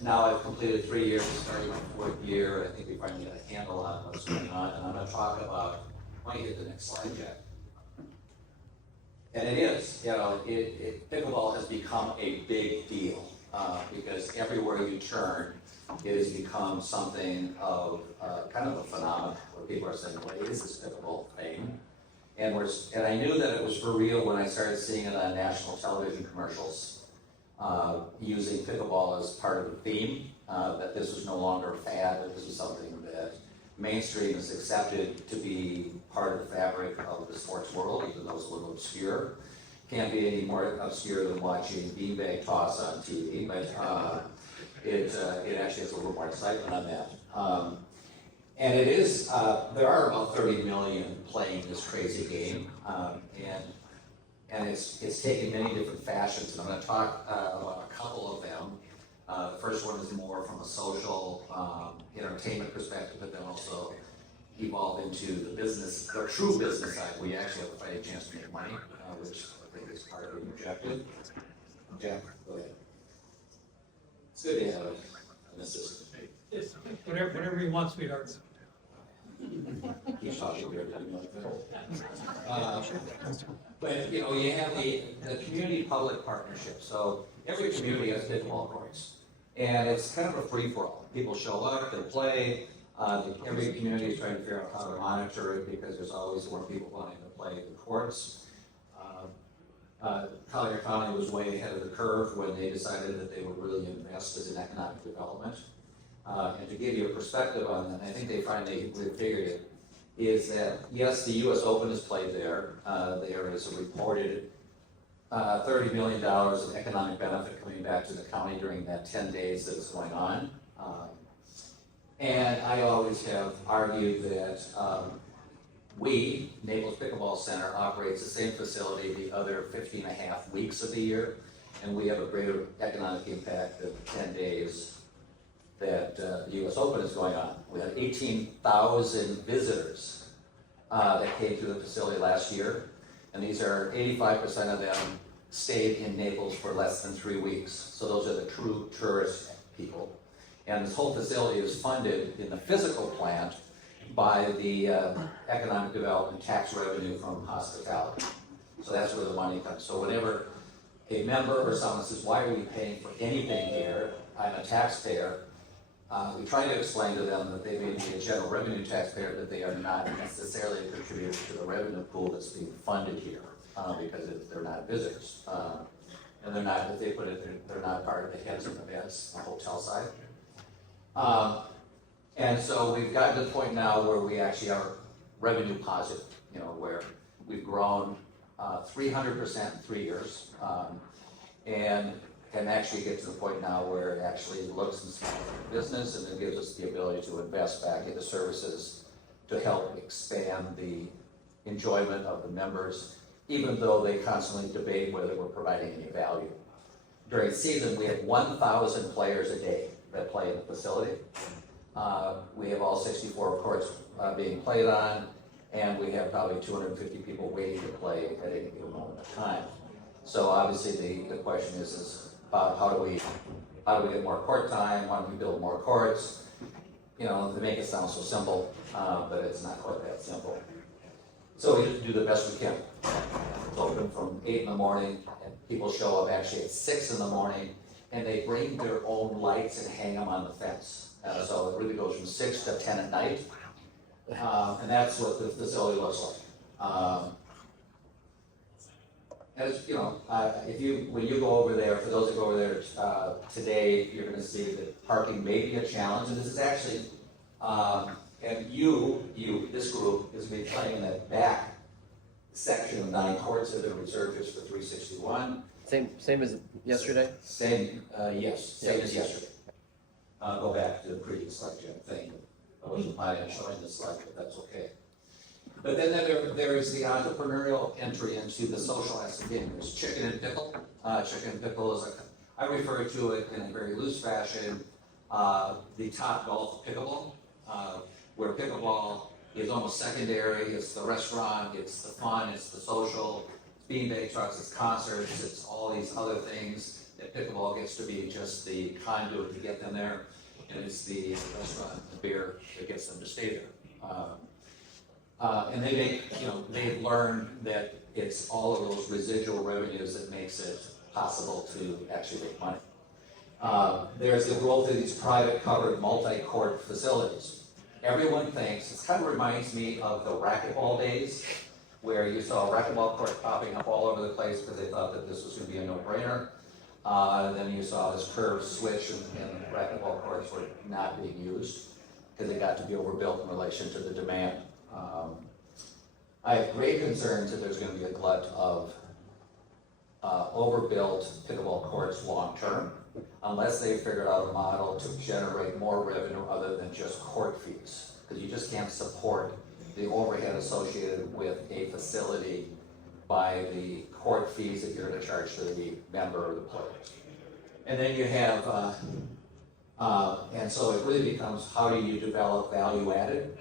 now I've completed 3 years, starting my 4th year. I think we finally got a handle on what's going on, and I'm going to talk about, why don't you hit the next slide, Jack? And it is, pickleball has become a big deal because everywhere you turn, it has become something of kind of a phenomenon where people are saying, what is this pickleball thing? And I knew that it was for real when I started seeing it on national television commercials, using pickleball as part of the theme, that this was no longer a fad, that this was something that mainstream is accepted to be part of the fabric of the sports world, even though it's a little obscure. Can't be any more obscure than watching beanbag toss on TV, but it actually has a little more excitement on that. And it is, there are about 30 million playing this crazy game, and it's taken many different fashions, and I'm going to talk about a couple of them. The first one is more from a social entertainment perspective, but then also evolve into the true business side, where you actually have a fighting chance to make money, which I think is part of the objective. Jack, go ahead. It's good to have an assistant. Whatever you want, sweetheart. He's talking weird. But you know, you have the community-public partnership. So every community has pickleball courts, and it's kind of a free-for-all. People show up, they play. Every community is trying to figure out how to monitor it because there's always more people wanting to play the courts. Collier County was way ahead of the curve when they decided that they would really invest as an economic development. And to give you a perspective on that, I think they finally figured it, is that yes, the U.S. Open is played there. There is a reported $30 million of economic benefit coming back to the county during that 10 days that it's going on. And I always have argued that Naples Pickleball Center operates the same facility the other 15 and a half weeks of the year, and we have a greater economic impact of 10 days that the U.S. Open is going on. We had 18,000 visitors that came through the facility last year, and these are 85% of them stayed in Naples for less than 3 weeks. So those are the true tourist people. And this whole facility is funded in the physical plant by the economic development tax revenue from hospitality. So that's where the money comes. So whenever a member or someone says, why are we paying for anything here? I'm a taxpayer. We try to explain to them that they may be a general revenue taxpayer, but they are not necessarily a contributor to the revenue pool that's being funded here, because they're not visitors. And they're not, as they put it, they're not part of the heads and the beds, the hotel side. And so we've gotten to the point now where we actually are revenue positive, you know, where we've grown 300% in 3 years, and can actually get to the point now where it actually looks and smells like a business, and it gives us the ability to invest back into services to help expand the enjoyment of the members, even though they constantly debate whether we're providing any value. During season, we have 1,000 players a day that play in the facility. We have all 64 courts being played on, and we have probably 250 people waiting to play at any given moment of time. So obviously the question is about how do we get more court time, how do we build more courts? You know, they make it sound so simple, but it's not quite that simple. So we do the best we can. It's open from 8 in the morning, and people show up actually at 6 in the morning, and they bring their own lights and hang them on the fence. So it really goes from 6 to 10 at night, and that's what the facility looks like. As you know, when you go over there, for those that go over there today, you're going to see that parking may be a challenge, and this is actually, and this group is going to be playing in that back section of 9 courts that are reserved just for 361. Same as yesterday? Same, yes, same as yesterday. Go back to the previous slide, Jim. Thank you. I wasn't planning on showing this slide, but that's okay. But then there is the entrepreneurial entry into the social aspect of the game. There's chicken and pickle. Chicken and pickle is I refer to it in a very loose fashion, the top golf pickleball, where pickleball is almost secondary. It's the restaurant, it's the fun, it's the social, it's beanbag trucks, it's concerts, it's all these other things that pickleball gets to be just the conduit to get them there. And it's the restaurant, the beer that gets them to stay there. And they've learned that it's all of those residual revenues that makes it possible to actually make money. There's the growth of these private covered multi-court facilities. Everyone thinks, it kind of reminds me of the racquetball days where you saw racquetball courts popping up all over the place because they thought that this was going to be a no-brainer. Then you saw this curve switch, and racquetball courts were not being used because they got to be overbuilt in relation to the demand. I have great concerns that there's going to be a glut of overbuilt pickleball courts long-term, unless they figured out a model to generate more revenue other than just court fees. Because you just can't support the overhead associated with a facility by the court fees that you're going to charge to the member or the players. And then you have, and so it really becomes, how do you develop value added?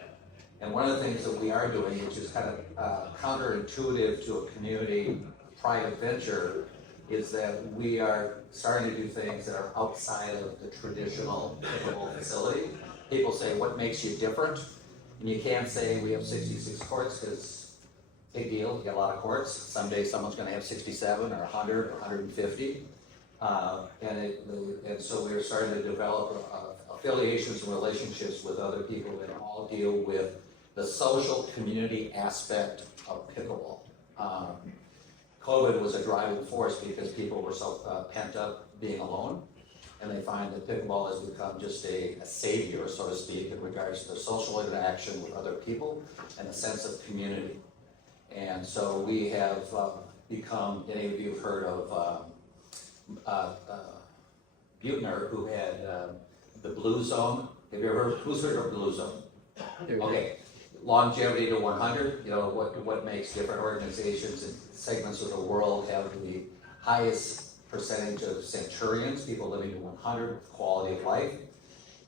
And one of the things that we are doing, which is kind of counterintuitive to a community private venture, is that we are starting to do things that are outside of the traditional pickleball facility. People say, what makes you different? And you can't say we have 66 courts because big deal, you got a lot of courts. Someday someone's going to have 67 or 100 or 150. And so we're starting to develop affiliations and relationships with other people that all deal with the social community aspect of pickleball. COVID was a driving force because people were so pent up being alone, and they find that pickleball has become just a savior, so to speak, in regards to the social interaction with other people and a sense of community. And so we have become, any of you have heard of Buechner, who had the Blue Zone. Have you ever heard, who's heard of Blue Zone? Okay, longevity to 100, you know, what makes different organizations and segments of the world have the highest percentage of centurions, people living to 100 with quality of life.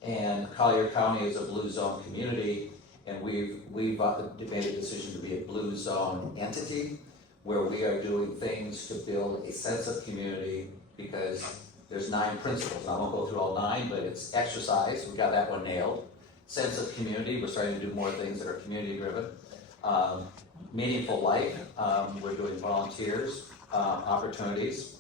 And Collier County is a Blue Zone community, and we've made a decision to be a Blue Zone entity, where we are doing things to build a sense of community, because there's 9 principles. I won't go through all 9, but it's exercise, we got that one nailed. Sense of community, we're starting to do more things that are community driven. Meaningful life, we're doing volunteers, opportunities.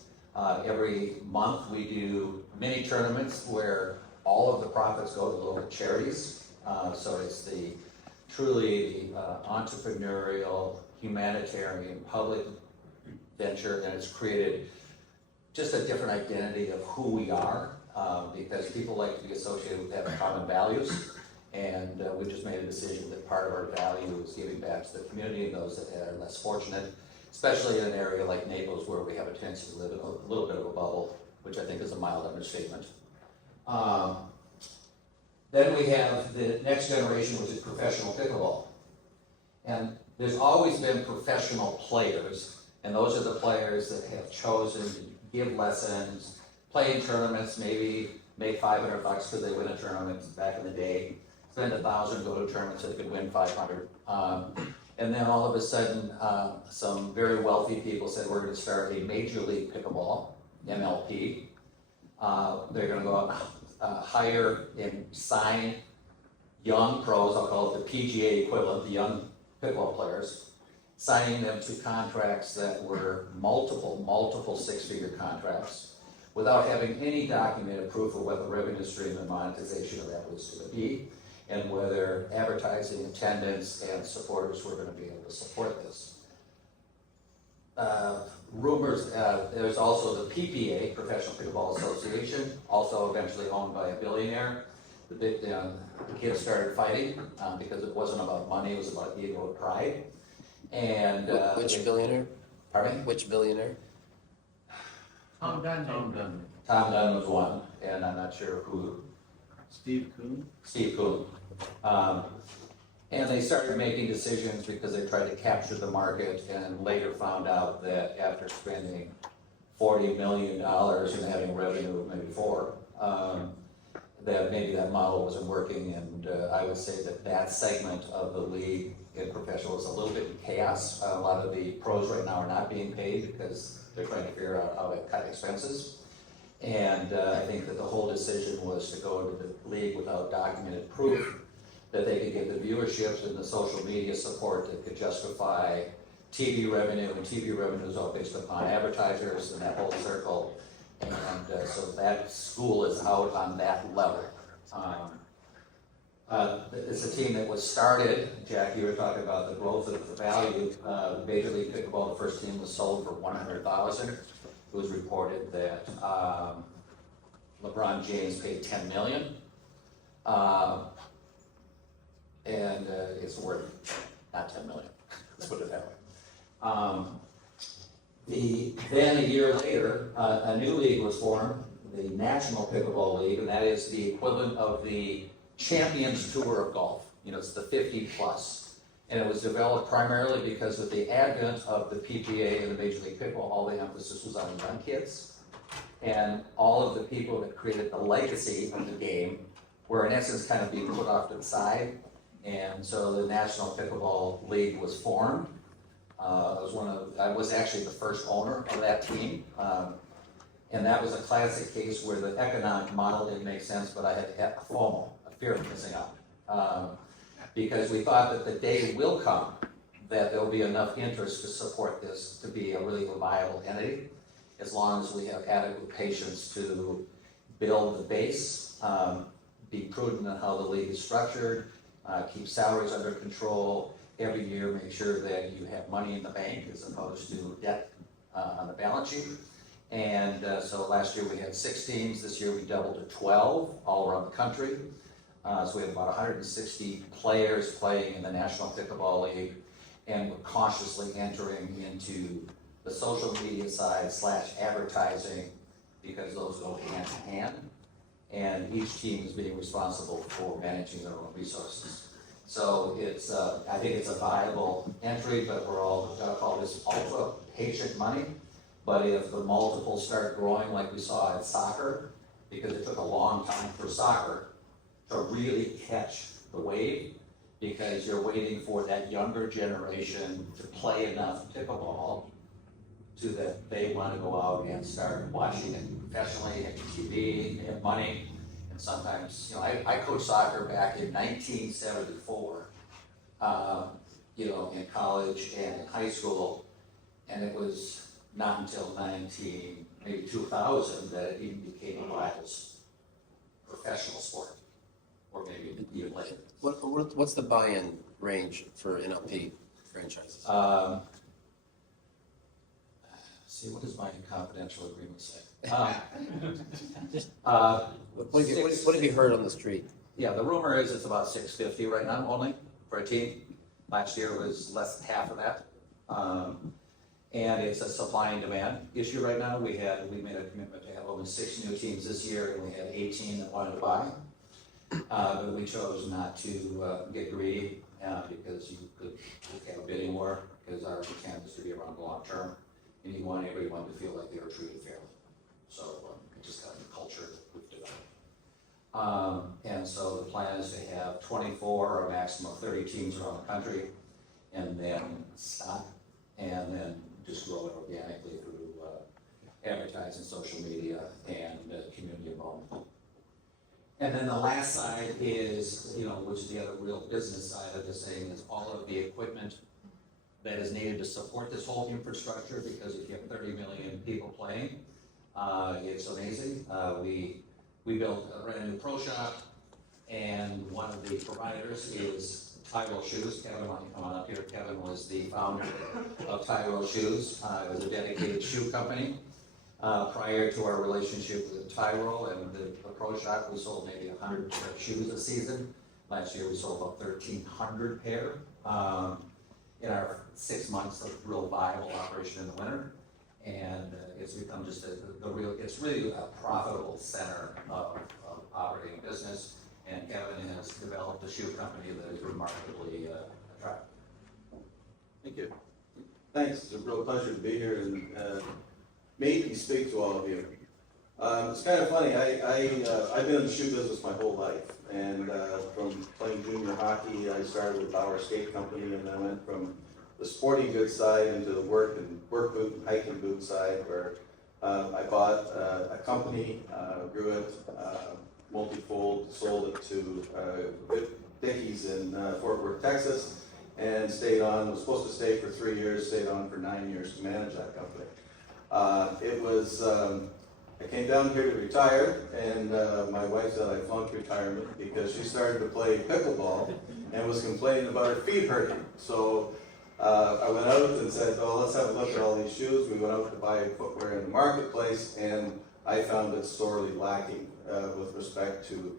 Every month we do mini tournaments where all of the profits go to local charities. So it's truly the entrepreneurial, humanitarian, public venture, and it's created just a different identity of who we are, because people like to be associated with having common values. And we just made a decision that part of our value is giving back to the community and those that are less fortunate, especially in an area like Naples, where we have a tendency to live in a little bit of a bubble, which I think is a mild understatement. Then we have the next generation, which is professional pickleball. And there's always been professional players, and those are the players that have chosen to give lessons, play in tournaments, maybe make $500 because they win a tournament back in the day, spend $1,000, go to a tournament so they could win 500. And then all of a sudden, some very wealthy people said, we're going to start a Major League Pickleball, MLP. They're going to go out, hire and sign young pros, I'll call it the PGA equivalent, the young pickleball players, signing them to contracts that were multiple six-figure contracts, without having any documented proof of what the revenue stream and monetization of that was going to be, and whether advertising, attendance, and supporters were going to be able to support this. Rumors, there's also the PPA, Professional Pickleball Association, also eventually owned by a billionaire. The kids started fighting because it wasn't about money, it was about ego and pride. And which billionaire? Pardon me? Which billionaire? Tom Dunn. Tom Dunn was one, and I'm not sure who. Steve Kuhn. Steve Kuhn. And they started making decisions because they tried to capture the market, and later found out that after spending $40 million and having revenue of maybe $4 million, that maybe that model wasn't working. And I would say that that segment of the league in professional is a little bit in chaos. A lot of the pros right now are not being paid because they're trying to figure out how to cut expenses. And I think that the whole decision was to go into the league without documented proof that they could get the viewerships and the social media support that could justify TV revenue, and TV revenue is all based upon advertisers and that whole circle. And so that school is out on that level. It's a team that was started, Jack, you were talking about the growth of the value. Major League Pickleball, the first team was sold for $100,000. It was reported that LeBron James paid $10 million. And it's worth not $10 million, let's put it that way. Then a year later, a new league was formed, the National Pickleball League, and that is the equivalent of the Champions Tour of golf. You know, it's the 50 plus. And it was developed primarily because with the advent of the PGA and the Major League Pickleball, all the emphasis was on young kids. And all of the people that created the legacy of the game were in essence kind of being put off to the side. And so the National Pickleball League was formed. I was actually the first owner of that team. And that was a classic case where the economic model didn't make sense, but I had a FOMO, a fear of missing out. Because we thought that the day will come that there will be enough interest to support this to be a really viable entity, as long as we have adequate patience to build the base, be prudent in how the league is structured, keep salaries under control, every year make sure that you have money in the bank as opposed to debt on the balance sheet. And so last year we had 6 teams, this year we doubled to 12 all around the country. So we have about 160 players playing in the National Pickleball League, and we're cautiously entering into the social media side / advertising, because those go hand in hand. And each team is being responsible for managing their own resources. So it's, I think it's a viable entry, but we're all gotta call this ultra patient money. But if the multiples start growing like we saw at soccer, because it took a long time for soccer to really catch the wave, because you're waiting for that younger generation to play enough pickleball to that they want to go out and start watching it professionally, have TV, they have money. And sometimes, you know, I coached soccer back in 1974, you know, in college and in high school, and it was not until maybe 2000 that it even became a viable professional sport, or maybe even later. What's the buy-in range for NLP franchises? See, what does my confidential agreement say? What have you heard on the street? Yeah, the rumor is it's about $650 right now only for a team. Last year it was less than half of that. And it's a supply and demand issue right now. We made a commitment to have only 6 new teams this year, and we had 18 that wanted to buy. But we chose not to get greedy because you could have a bidding war, because our intent is to be around the long term, and you want everyone to feel like they were treated fairly. So just kind of the culture that we've developed. And so the plan is to have 24 or a maximum of 30 teams around the country, and then stop, and then just grow it organically through advertising, social media, and community involvement. And then the last side is, you know, which is the other real business side of this thing, is all of the equipment that is needed to support this whole infrastructure, because if you have 30 million people playing, it's amazing. We built a brand new pro shop, and one of the providers is Tyrell Shoes. Kevin, why don't you come on up here? Kevin was the founder of Tyrell Shoes. It was a dedicated shoe company. Prior to our relationship with Tyrell and the pro shop, we sold maybe 100 pair of shoes a season. Last year we sold about 1,300 pair in our 6 months of real viable operation in the winter. And it's become just it's really a profitable center of operating business. And Kevin has developed a shoe company that is remarkably attractive. Thank you. Thanks. It's a real pleasure to be here and meet and speak to all of you. It's kind of funny. I've been in the shoe business my whole life, and from playing junior hockey, I started with Bauer Skate Company, and then went from the sporting goods side into the work boot and hiking boot side, where I bought a company, grew it, multifold, sold it to Dickies in Fort Worth, Texas, and stayed on. Was supposed to stay for 3 years, stayed on for 9 years to manage that company. It was I came down here to retire, and my wife said I flunked retirement because she started to play pickleball and was complaining about her feet hurting. So I went out and said, "Oh, let's have a look at all these shoes." We went out to buy footwear in the marketplace, and I found it sorely lacking with respect to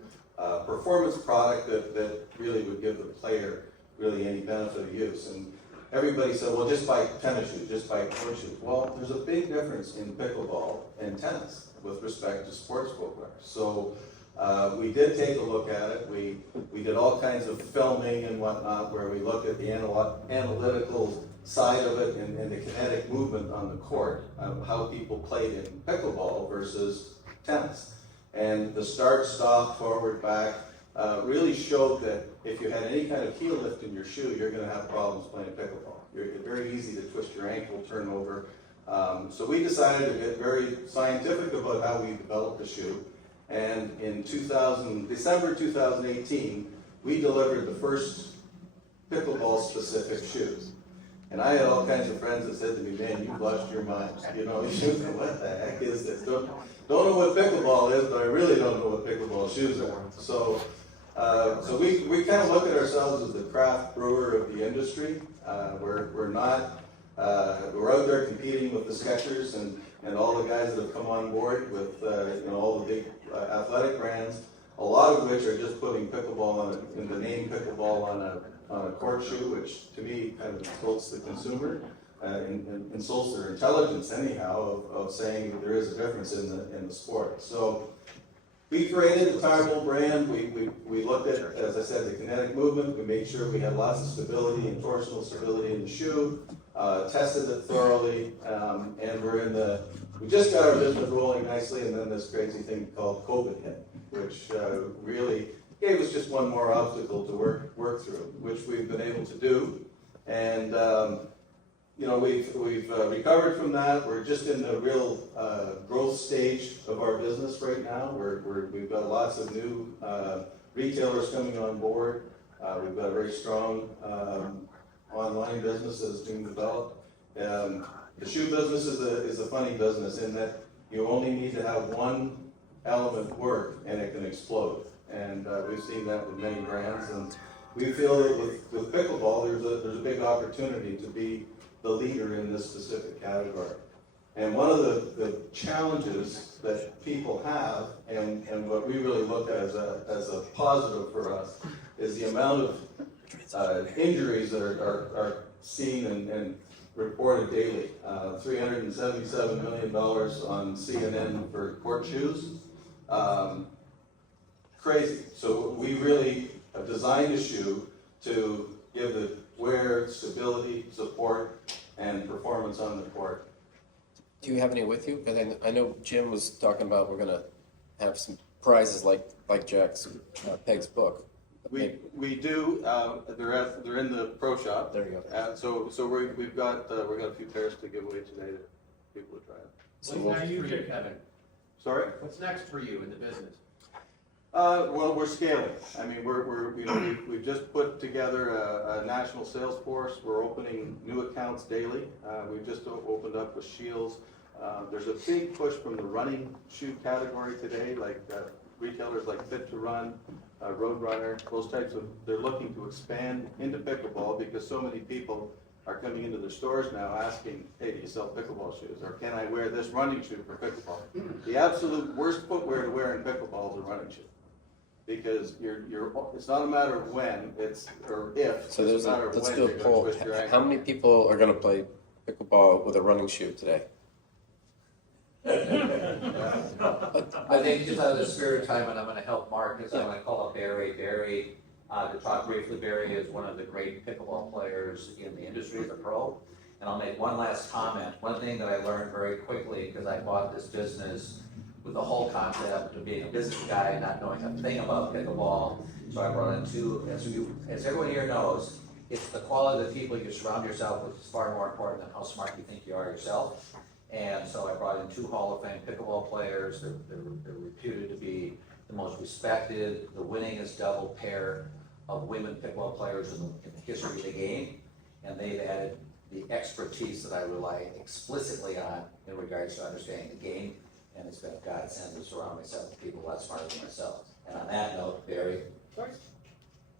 performance product that really would give the player really any benefit of use. And everybody said, "Well, just buy tennis shoes, just buy court shoes." Well, there's a big difference in pickleball and tennis with respect to sports footwear. So we did take a look at it. We did all kinds of filming and whatnot where we looked at the analytical side of it and the kinetic movement on the court of how people played in pickleball versus tennis. And the start, stop, forward, back really showed that if you had any kind of heel lift in your shoe, you're going to have problems playing pickleball. It's very easy to twist your ankle, turn over. So we decided to get very scientific about how we developed the shoe. And in December 2018, we delivered the first pickleball-specific shoes. And I had all kinds of friends that said to me, "Man, you've lost your mind. You know, what the heck is this? Don't know what pickleball is, but I really don't know what pickleball shoes are." So we kind of look at ourselves as the craft brewer of the industry. We're not, we're out there competing with the Skechers and all the guys that have come on board with all the big athletic brands, a lot of which are just putting pickleball in the name pickleball on a court shoe, which to me kind of insults the consumer and insults their intelligence anyhow of saying that there is a difference in the sport. So we created the Tire Bowl brand. We looked at, as I said, the kinetic movement. We made sure we had lots of stability and torsional stability in the shoe, tested it thoroughly, and we just got our business rolling nicely, and then this crazy thing called COVID hit, which really gave us just one more obstacle to work through, which we've been able to do. And we've recovered from that. We're just in the real growth stage of our business right now. We've got lots of new retailers coming on board. We've got a very strong online business that is being developed. The shoe business is a funny business in that you only need to have one element work and it can explode. And we've seen that with many brands. And we feel that with pickleball, there's a big opportunity to be the leader in this specific category. And one of the challenges that people have, and what we really look at as a positive for us, is the amount of injuries that are seen and reported daily. $377 million on CNN for court shoes. Crazy. So we really have designed a shoe to give the wear, stability, support, and performance on the court. Do you have any with you? Because I know Jim was talking about we're going to have some prizes like Jack's Peg's book. We do. They're in the pro shop. There you go. So we've got a few pairs to give away today to people to try it. So what's next for you, Kevin? Sorry. What's next for you in the business? Well, we're scaling. I mean, we've just put together a national sales force. We're opening new accounts daily. We've just opened up with Shields. There's a big push from the running shoe category today, like retailers like Fit to Run, Roadrunner, those types of. They're looking to expand into pickleball because so many people are coming into their stores now asking, "Hey, do you sell pickleball shoes? Or can I wear this running shoe for pickleball?" The absolute worst footwear to wear in pickleball is a running shoe. Because it's not a matter of when, or if. So it's a matter of let's when do a you're poll. gonna twist your ankle. How many people are going to play pickleball with a running shoe today? I think just out of the spirit of time, and I'm going to help Mark, is I'm going to call up Barry. Barry, to talk briefly, Barry is one of the great pickleball players in the industry as a pro. And I'll make one last comment. One thing that I learned very quickly, because I bought this business with the whole concept of being a business guy, not knowing a thing about pickleball. So I brought in two, as everyone here knows, it's the quality of the people you surround yourself with is far more important than how smart you think you are yourself. And so I brought in two Hall of Fame pickleball players. They're reputed to be the most respected, the winningest double pair of women pickleball players in the history of the game. And they've added the expertise that I rely explicitly on in regards to understanding the game and it's been a godsend to surround myself with people a lot smarter than myself. And on that note, Barry.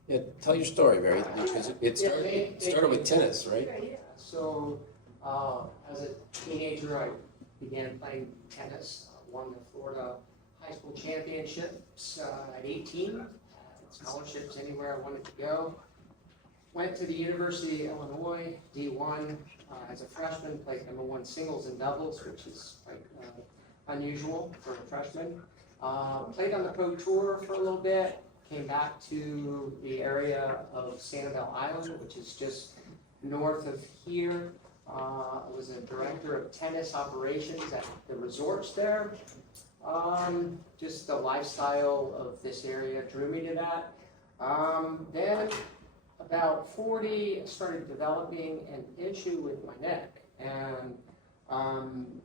Yeah, tell your story, Barry, because it started with tennis, right? Yeah. So, as a teenager, I began playing tennis. Won the Florida High School Championships at 18. Scholarships anywhere I wanted to go. Went to the University of Illinois, D1, as a freshman. Played #1 singles and doubles, which is quite unusual for a freshman. Played on the pro tour for a little bit. Came back to the area of Sanibel Island, which is just north of here. I was a director of tennis operations at the resorts there. Just the lifestyle of this area drew me to that. Then about 40, I started developing an issue with my neck, and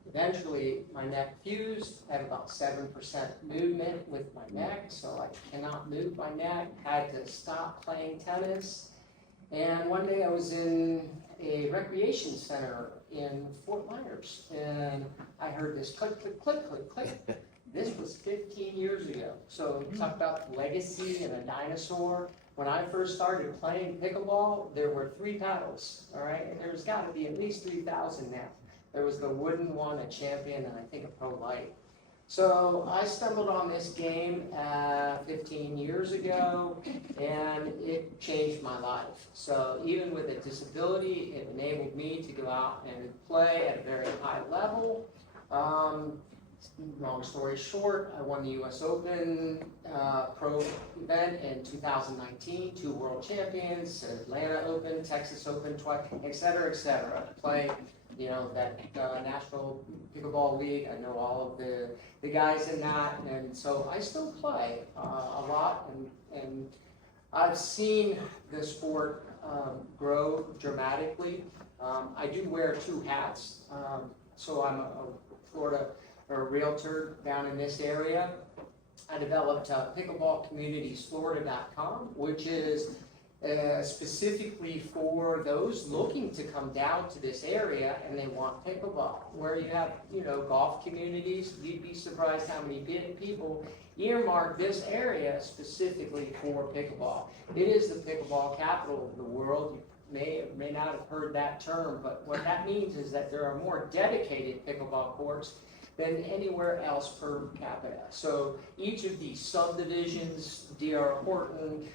eventually my neck fused. I have about 7% movement with my neck, so I cannot move my neck. Had to stop playing tennis. And one day I was in a recreation center in Fort Myers, and I heard this click, click, click, click, click. This was 15 years ago. So talk about legacy and a dinosaur. When I first started playing pickleball, there were 3 paddles, all right? And there's got to be at least 3,000 now. There was the wooden one, a champion, and I think a pro light. So I stumbled on this game 15 years ago, and it changed my life. So even with a disability, it enabled me to go out and play at a very high level. Long story short, I won the U.S. Open pro event in 2019, 2 world champions, Atlanta Open, Texas Open, twice, et cetera, et cetera. Play, you know, that National Pickleball League. I know all of the guys in that, and so I still play a lot, and I've seen the sport grow dramatically. I do wear 2 hats, so I'm a Florida realtor down in this area. I developed pickleballcommunitiesflorida.com, which is specifically for those looking to come down to this area and they want pickleball. Where you have, you know, golf communities, you'd be surprised how many people earmark this area specifically for pickleball. It is the pickleball capital of the world. You may or may not have heard that term, but what that means is that there are more dedicated pickleball courts than anywhere else per capita. So each of these subdivisions, D.R. Horton,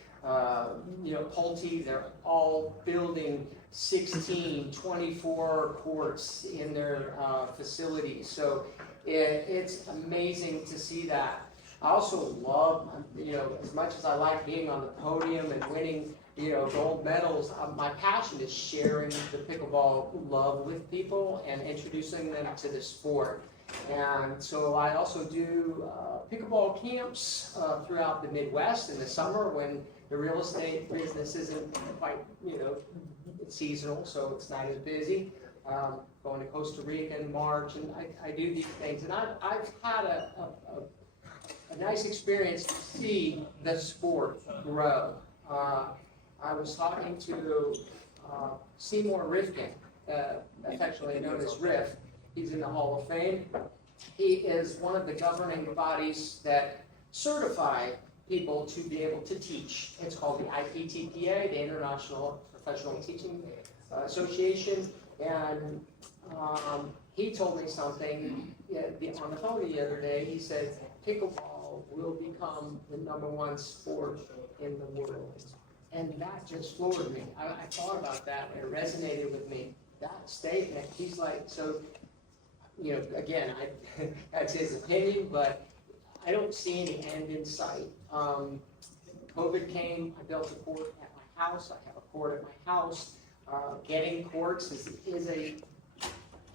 you know, Pulte, they're all building 16, 24 courts in their facilities. So it's amazing to see that. I also love, you know, as much as I like being on the podium and winning, you know, gold medals, my passion is sharing the pickleball love with people and introducing them to the sport. And so I also do pickleball camps throughout the Midwest in the summer when the real estate business isn't quite, you know, it's seasonal, so it's not as busy. Going to Costa Rica in March, and I do these things. And I've had a nice experience to see the sport grow. I was talking to Seymour Rifkin, affectionately known as Riff. He's in the Hall of Fame. He is one of the governing bodies that certify people to be able to teach. It's called the IPTPA, the International Professional Teaching Association. And he told me something on the phone the other day. He said, pickleball will become the #1 sport in the world. And that just floored me. I thought about that, and it resonated with me. That statement, he's like, so, you know, again, that's his opinion, but I don't see any end in sight. COVID came, I built a court at my house, I have a court at my house. Getting courts is a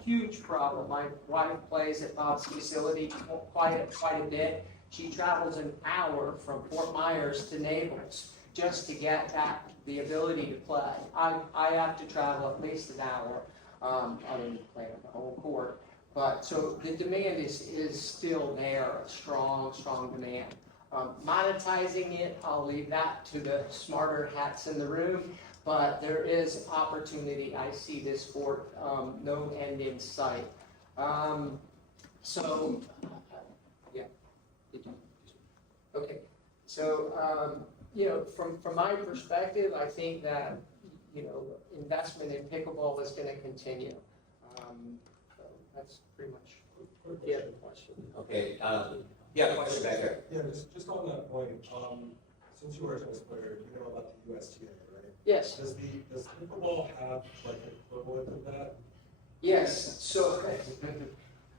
huge problem. My wife plays at Bob's facility quite a bit. She travels an hour from Fort Myers to Naples just to get that, the ability to play. I have to travel at least an hour. I didn't play on the whole court. But so the demand is still there, a strong demand. Monetizing it, I'll leave that to the smarter hats in the room, but there is opportunity. I see this sport, no end in sight. So So, from my perspective, I think that, investment in pickleball is going to continue. So that's pretty much the other question. Okay, yeah, question back here. Yeah, just on that point, since you were a tennis player, you know about the USTA, right? Yes. Does pickleball have like an equivalent of that? Yes, so,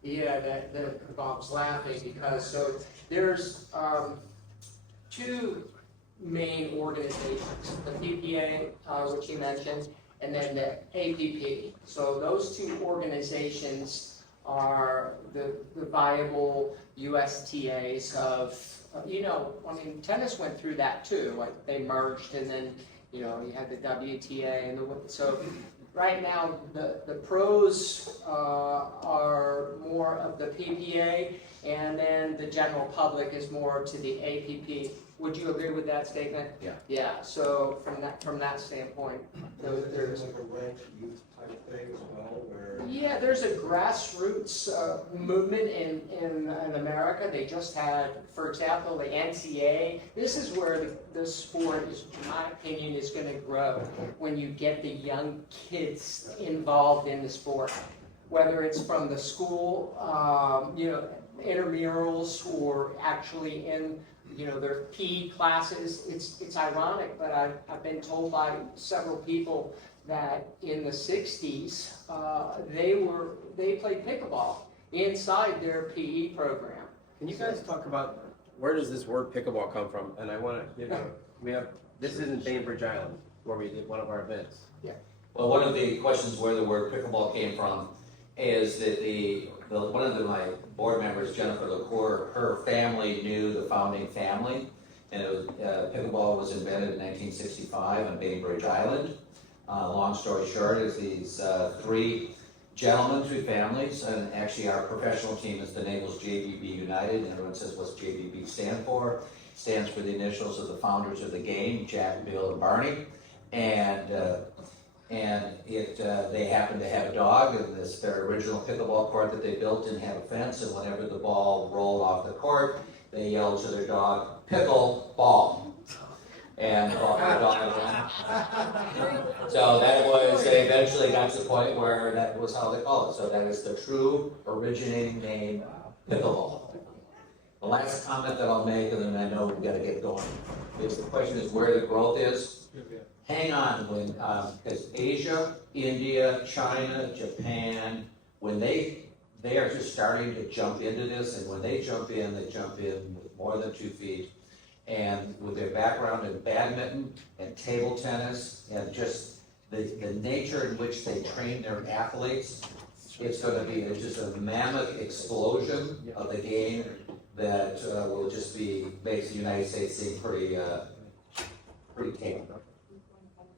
yeah, that Bob's laughing because, so there's two main organizations, the PPA, which you mentioned, and then the APP. So those two organizations are the viable USTAs of, tennis went through that too, like they merged and then, you had the WTA and so right now the pros are more of the PPA and then the general public is more to the APP. Would you agree with that statement? Yeah. Yeah, so from that standpoint, there's like a ranked youth type thing as well, where yeah, there's a grassroots movement in America. They just had, for example, the NCAA. This is where the sport is, in my opinion, is going to grow when you get the young kids involved in the sport, whether it's from the school, intramurals, or actually in their PE classes. It's ironic, but I've been told by several people that in the 60s, they played pickleball inside their PE program. Can you guys talk about where does this word pickleball come from? And I want to, this isn't Bainbridge Island where we did one of our events. Yeah. Well, one of the questions where the word pickleball came from is that one of my board members, Jennifer LaCour, her family knew the founding family, and it was, pickleball was invented in 1965 on Bainbridge Island. Long story short is these three gentlemen, three families, and actually our professional team is the Naples JBB United, and everyone says what's JBB stand for. It stands for the initials of the founders of the game, Jack, Bill, and Barney. And they happened to have a dog, and their original pickleball court that they built didn't have a fence, and whenever the ball rolled off the court, they yelled to their dog, "Pickle ball." And the dog ran. So they eventually got to the point where that was how they called it. So that is the true originating name, pickleball. The last comment that I'll make, and then I know we've got to get going, is the question is where the growth is. Hang on, because Asia, India, China, Japan, when they are just starting to jump into this, and when they jump in with more than 2 feet, and with their background in badminton and table tennis, and just the nature in which they train their athletes, it's going to be just a mammoth explosion of the game that will just makes the United States seem pretty tame.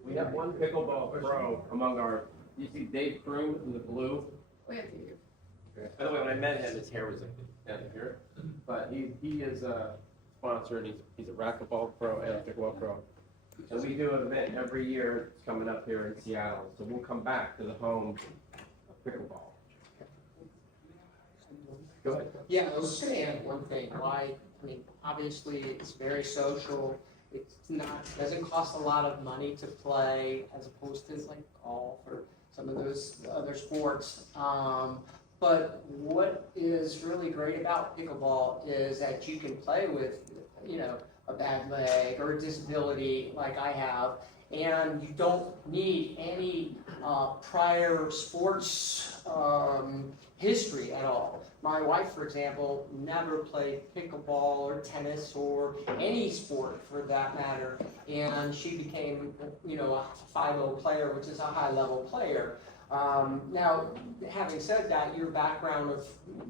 We have one pickleball pro among you see Dave Froome in the blue? By the way, when I met him, his hair was like down here. But he is a sponsor, and he's a racquetball pro and a pickleball pro. And we do an event every year. It's coming up here in Seattle. So we'll come back to the home of pickleball. Go ahead. Yeah, I was just going to add one thing. Obviously, it's very social. Doesn't cost a lot of money to play as opposed to like golf or some of those other sports. But what is really great about pickleball is that you can play with, a bad leg or a disability like I have, and you don't need any prior sports history at all. My wife, for example, never played pickleball or tennis or any sport for that matter, and she became, a 5-0 player, which is a high-level player. Now, having said that, your background of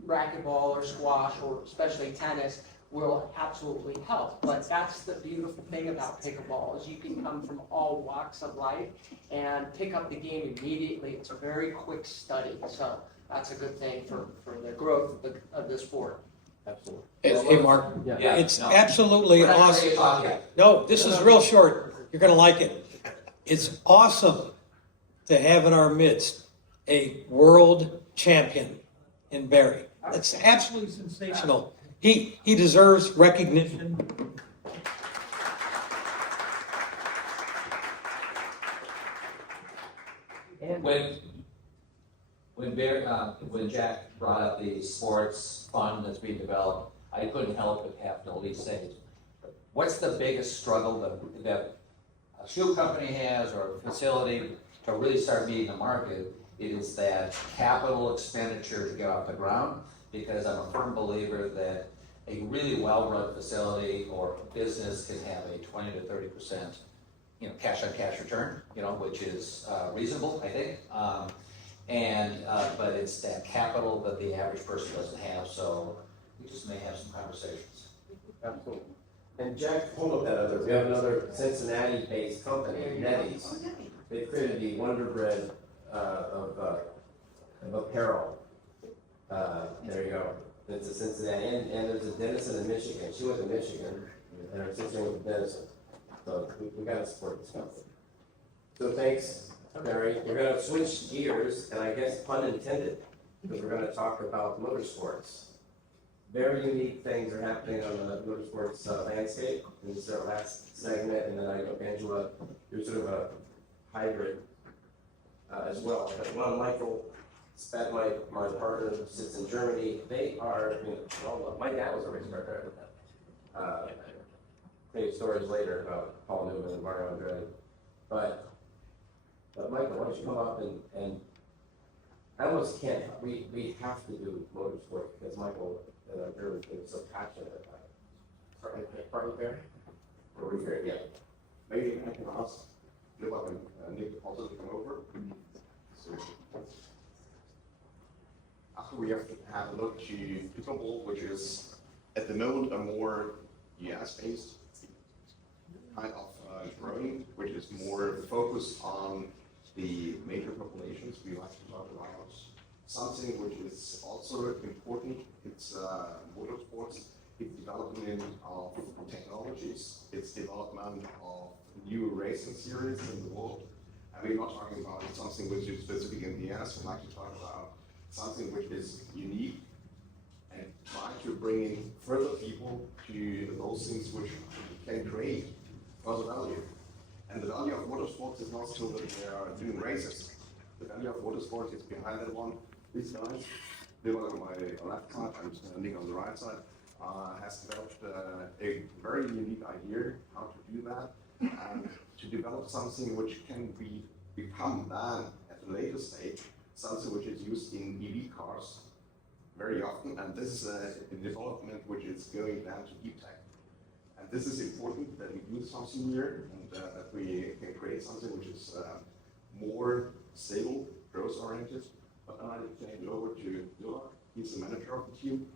racquetball or squash or especially tennis will absolutely help. But that's the beautiful thing about pickleball is you can come from all walks of life and pick up the game immediately. It's a very quick study. So that's a good thing for the growth of the sport. Absolutely. Hey, Mark, Yeah. it's absolutely awesome. No, this is real short. You're going to like it. It's awesome to have in our midst a world champion in Barry. It's absolutely sensational. He deserves recognition. when Jack brought up the sports fund that's being developed, I couldn't help but have to at least say, what's the biggest struggle that a shoe company has or a facility to really start meeting the market? It is that capital expenditure to get off the ground, because I'm a firm believer that a really well-run facility or business can have a 20 to 30%, cash-on-cash return, which is reasonable, I think. But it's that capital that the average person doesn't have, so we just may have some conversations. Absolutely. And Jack, hold up that other, we have another Cincinnati-based company, Nettie's. They've created the Wonder Bread of apparel. There you go. It's a Cincinnati, and there's a Denison in Michigan. She went to Michigan, and her sister went to Denison. So we got to support this company. So thanks, Mary. We're going to switch gears, and I guess pun intended, because we're going to talk about motorsports. Very unique things are happening on the motorsports landscape. And this is our last segment, and then I know, Angela, you're sort of a hybrid as well. But one, Michael Spad, my partner, sits in Germany. They are, my dad was a race car driver. Tell you stories later about Paul Newman and Mario Andretti. But Michael, why don't you come up and I almost can't, we have to do motorsport because Michael and I are so passionate about it. Partly fair? Or we fair, yeah. Maybe I can ask if I can Nick also to come over. So, after we have to have a look to pickleball, which is at the moment a more US-based kind of growing, which is more focused on the major populations. We like to talk about something which is also important. It's motorsports. It's development of technologies. It's development of new racing series in the world. And we're not talking about something which is specific in the US. We like to talk about something which is unique and try to bring in further people to those things which can create further value. And the value of motorsports is not still that they are doing races. The value of motorsports is behind that one. These guys, they were on my left side, I'm standing on the right side, has developed a very unique idea how to do that and to develop something which can become then at a later stage something which is used in EV cars very often, and this is a development which is going down to deep tech. And this is important that we do something here and that we can create something which is more stable, growth-oriented. But then I change over to Dula. He's the manager of the team.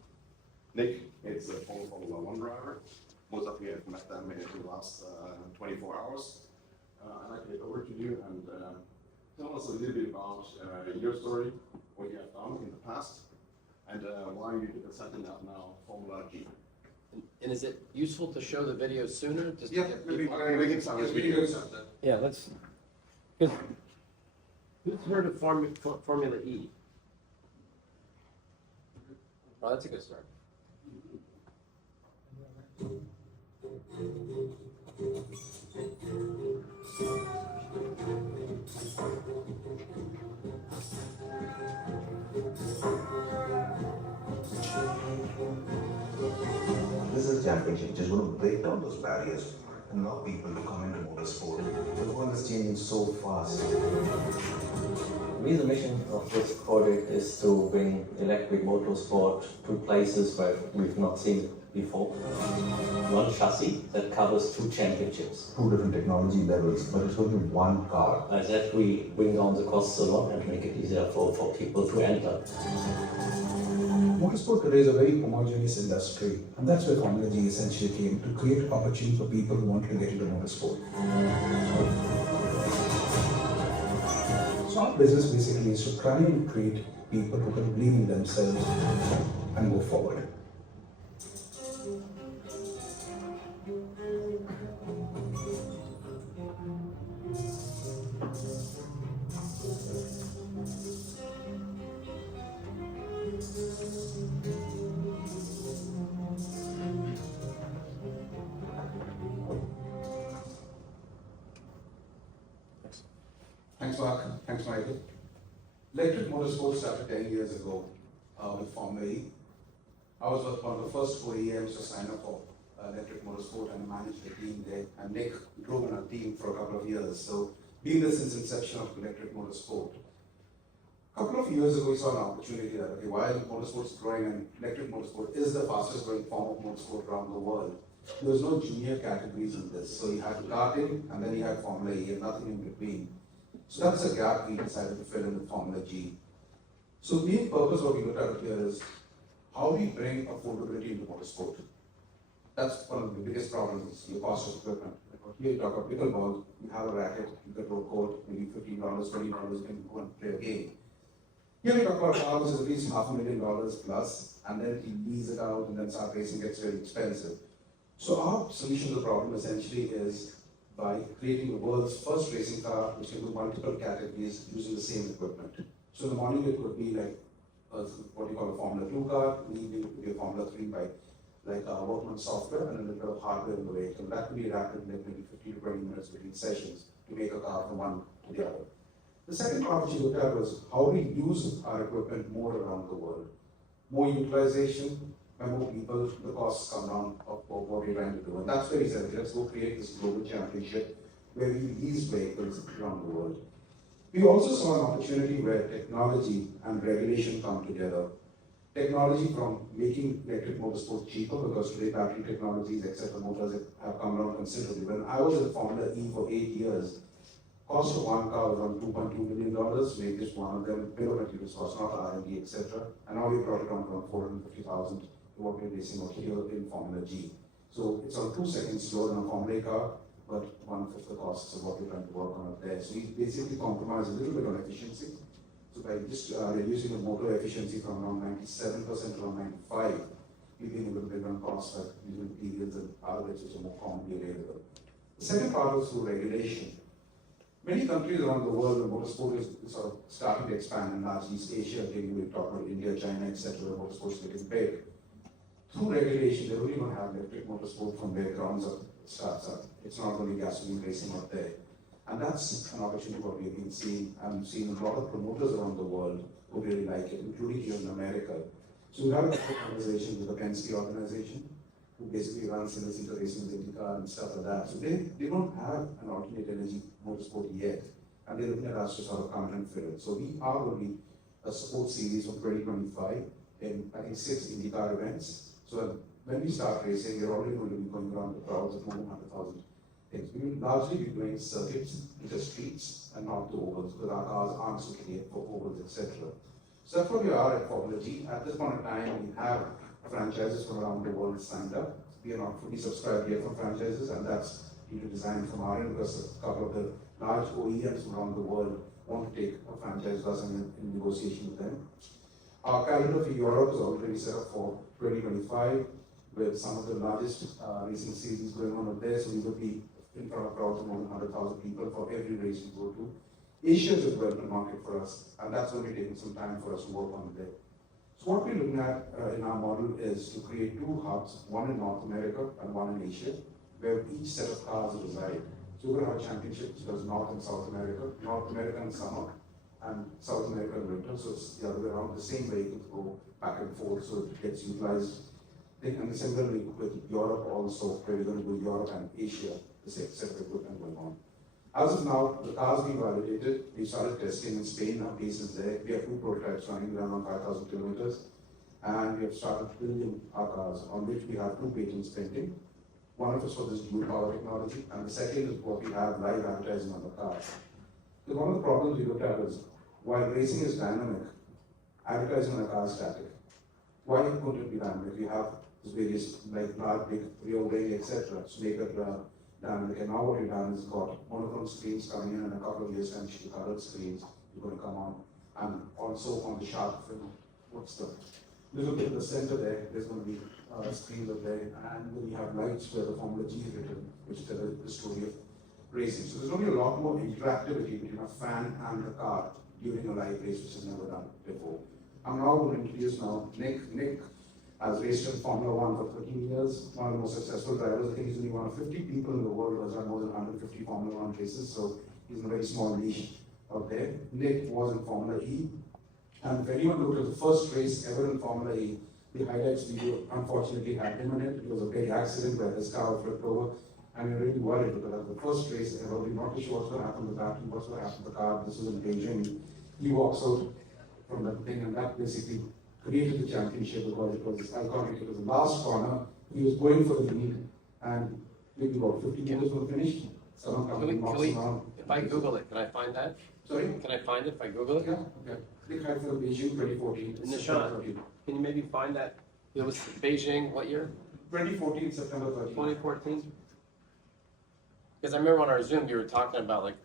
Nick is a former Formula 1 driver. Most of you have met them in the last 24 hours. I'd like to get over to you and tell us a little bit about your story, what you have done in the past, and why you decided up now Formula G. And is it useful to show the video sooner? Just Yeah, maybe we can start with videos. Yeah, let's. Who's heard of Formula E? Oh, that's a good start. This is championship, which is going to break down those barriers and allow people to come into motorsport. The world is changing so fast. The mission of this project is to bring electric motorsport to places where we've not seen it before. One chassis that covers 2 championships. 2 different technology levels, but it's only one car. As that we bring down the costs a lot and make it easier for people to enter. Motorsport today is a very homogeneous industry, and that's where Formula G essentially came, to create opportunity for people who want to get into motorsport. So our business basically is to try and create people who can believe in themselves and go forward. Thanks, Michael. Electric motorsports started 10 years ago with Formula E. I was one of the first OEMs to sign up for electric motorsport and managed the team there. And Nick drove in our team for a couple of years. So been there since inception of electric motorsport. A couple of years ago, we saw an opportunity that, okay, while motorsports is growing and electric motorsport is the fastest growing form of motorsport around the world, there was no junior categories in this. So you had karting and then you had Formula E and nothing in between. So that's a gap we decided to fill in with Formula G. So the main purpose what we looked at here is how we bring affordability into motorsport. That's one of the biggest problems, is your cost of equipment. Here you talk about pickleball, you have a racket, you get a court, maybe $15, $20, you can go and play a game. Here we talk about a car which is at least $500,000 plus, and then you lease it out and then start racing gets very expensive. So our solution to the problem essentially is by creating the world's first racing car which can do multiple categories using the same equipment. So in the morning it would be like what you call a Formula 2 car, in the evening it would be a Formula 3 by like workman software and a little bit of hardware in the vehicle. That could be rapid, like maybe 15 to 20 minutes between sessions to make a car from one to the other. The second part which we looked at was how we use our equipment more around the world. More utilization, by more people, the costs come down of what we're trying to do. And that's where we said, let's go create this global championship where we lease vehicles around the world. We also saw an opportunity where technology and regulation come together. Technology from making electric motorsport cheaper, because today battery technologies, etc., motors have come down considerably. When I was in Formula E for 8 years, cost of one car was around $2.2 million, make this one of them, bill of materials cost, not R&D, etc. And now we brought it down to around $450,000 to what we're racing out here in Formula G. So it's on 2 seconds slower than a Formula A car, but 1/5 the costs of what we're trying to work on up there. So we basically compromise a little bit on efficiency. So by just reducing the motor efficiency from around 97% to around 95%, we've been able to bring down costs like using materials and other bits which are more commonly available. The second part was through regulation. Many countries around the world, the motorsport is sort of starting to expand in large East Asia, again we talk about India, China, etc., where motorsports is getting big. Through regulation, they're only going to have electric motorsport from where grounds up starts up. It's not going to be gasoline racing out there. And that's an opportunity what we've been seeing. I'm seeing a lot of promoters around the world who really like it, including here in America. So we have a conversation with the Penske organization, who basically runs single-seater racing with IndyCar and stuff like that. So they don't have an alternate energy motorsport yet, and they're looking at us to sort of come and fill it. So we are going to be a support series from 2025 in, I think, 6 IndyCar events. So when we start racing, we're already going to be going around the crowds of more than 100,000 things. We will largely be doing circuits, which are streets, and not the ovals, because our cars aren't suited for ovals, etc. So that's what we are at Formula G. At this point in time, we have franchises from around the world signed up. We are not fully subscribed yet from franchises, and that's due to design from our end, because a couple of the large OEMs from around the world want to take a franchise with us and in negotiation with them. Our calendar for Europe is already set up for 2025, with some of the largest racing series going on up there. So we will be in front of crowds of more than 100,000 people for every race we go to. Asia is a development market for us, and that's going to be taking some time for us to work on there. So what we're looking at in our model is to create 2 hubs, one in North America and one in Asia, where each set of cars reside. So we're going to have championships, there's North and South America, North America in summer, and South America in winter, so it's the other way around. The same vehicles go back and forth, so it gets utilized. And similarly with Europe also, where we're going to do Europe and Asia, the same set of equipment going on. As of now, the cars being validated, we started testing in Spain, our base is there. We have 2 prototypes running around 5,000 kilometers, and we have started building our cars, on which we have 2 patents pending. One of us for this dual power technology, and the second is what we have live advertising on the car. So one of the problems we looked at is, while racing is dynamic, advertising on a car is static. Why couldn't it be dynamic? We have various like large, big rear wing, etc. So make it dynamic. And now what we've done is got monochrome screens coming in a couple of years, and the colored screens are going to come on. And also on the shark film, what's the little bit in the center there, there's going to be screens up there, and then you have lights where the Formula G is written, which tell the story of racing. So there's going to be a lot more interactivity between a fan and the car during a live race, which is never done before. I'm now going to introduce Nick. Nick has raced in Formula 1 for 13 years, one of the most successful drivers. I think he's only one of 50 people in the world who has done more than 150 Formula 1 races, so he's in a very small niche. out there. Nick was in Formula E. And if anyone looked at the first race ever in Formula E, the highlights video unfortunately had him in it. It was a big accident where his car flipped over. And we were really worried because that was the first race ever. We weren't sure what's going to happen to that and what's going to happen to the car. This was in Beijing. He walks out from that thing, and that basically created the championship because it was iconic. It was the last corner. He was going for the lead, and maybe about 50 meters were finished. Someone comes and knocks him around. If I Google it, can I find that? Sorry? Can I find it if I Google it? Yeah, okay. Click right for Beijing 2014. Nishan, can you maybe find that? It was Beijing, what year? 2014, September 13. 2014? Because I remember on our Zoom, you were talking about, like,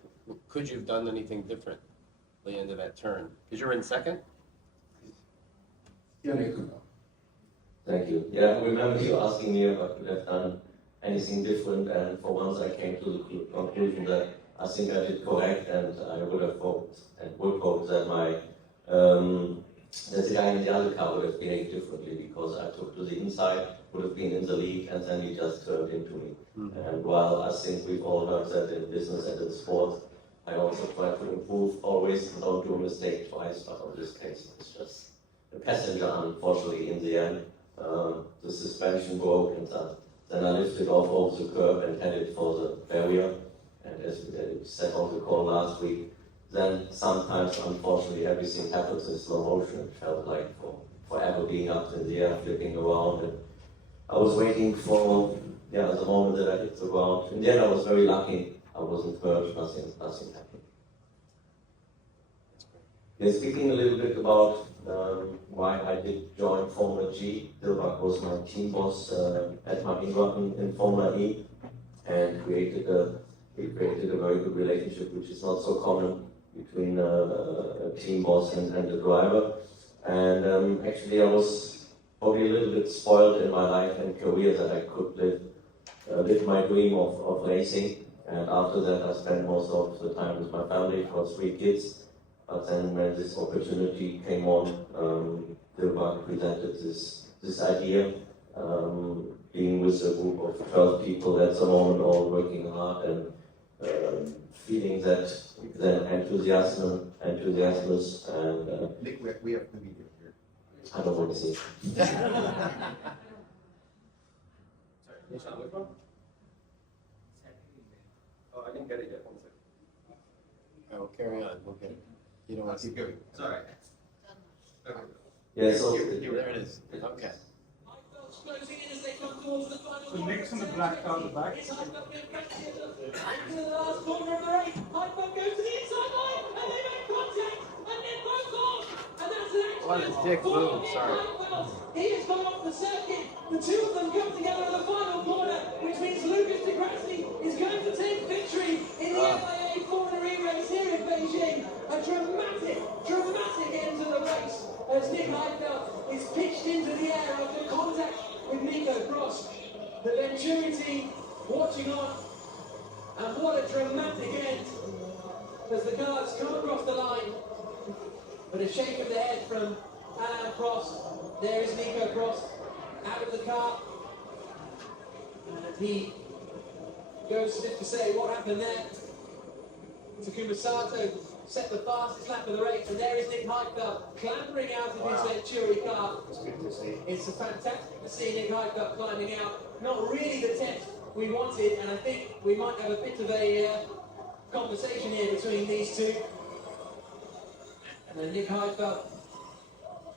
could you have done anything different at the end of that turn? Because you were in second? Yeah, Nick. Thank you. Yeah, I remember you asking me if I could have done anything different, and for once I came to the conclusion that I think I did correct, and I would have hoped and would hope that that the guy in the other car would have behaved differently, because I took to the inside, would have been in the lead, and then he just turned into me. And while I think we've all heard that in business and in sport, I also try to improve, always don't do a mistake twice, but in this case it's just a passenger, unfortunately, in the end. The suspension broke, and then I lifted off over the curb and headed for the barrier. And as we said on the call last week, then sometimes, unfortunately, everything happens in slow motion. It felt like forever being up in the air, flipping around. And I was waiting for the moment that I hit the ground. In the end, I was very lucky. I wasn't hurt, nothing happened. Yeah, speaking a little bit about why I did join Formula G. Dilbach was my team boss at Marienwagen in Formula E, and we created a very good relationship, which is not so common between a team boss and a driver. And actually, I was probably a little bit spoiled in my life and career that I could live my dream of racing. And after that, I spent most of the time with my family for 3 kids. But then when this opportunity came on, Dilbach presented this idea, being with a group of 12 people at the moment, all working hard and feeling that enthusiasm, and Nick, we have the video here. I don't want to see. Oh, I didn't get it yet. 1 second. Oh, carry on. Okay. You don't want to Keep going. Sorry. Yeah, so there it is. Okay. So Nick's in the black car at the back. What a dick move, sorry. He has gone off the circuit. The two of them come together in the final corner, which means Lucas de Grassi is going to take victory in the FIA Formula E race here in Beijing. A dramatic end to the race as Nick Heidfeld is pitched into the air after contact with Nico Prost. The Venturi team watching on, and what a dramatic end as the cars come across the line. But a shake of the head from Alain Prost. There is Nico Prost out of the car. And he goes as if to say, what happened there? Takuma Sato set the fastest lap of the race, and there is Nick Heidfeld clambering out of his Venturi car. It's good to see. It's fantastic to see Nick Heidfeld climbing out. Not really the test we wanted, and I think we might have a bit of a conversation here between these two. And Nick Heidfeld,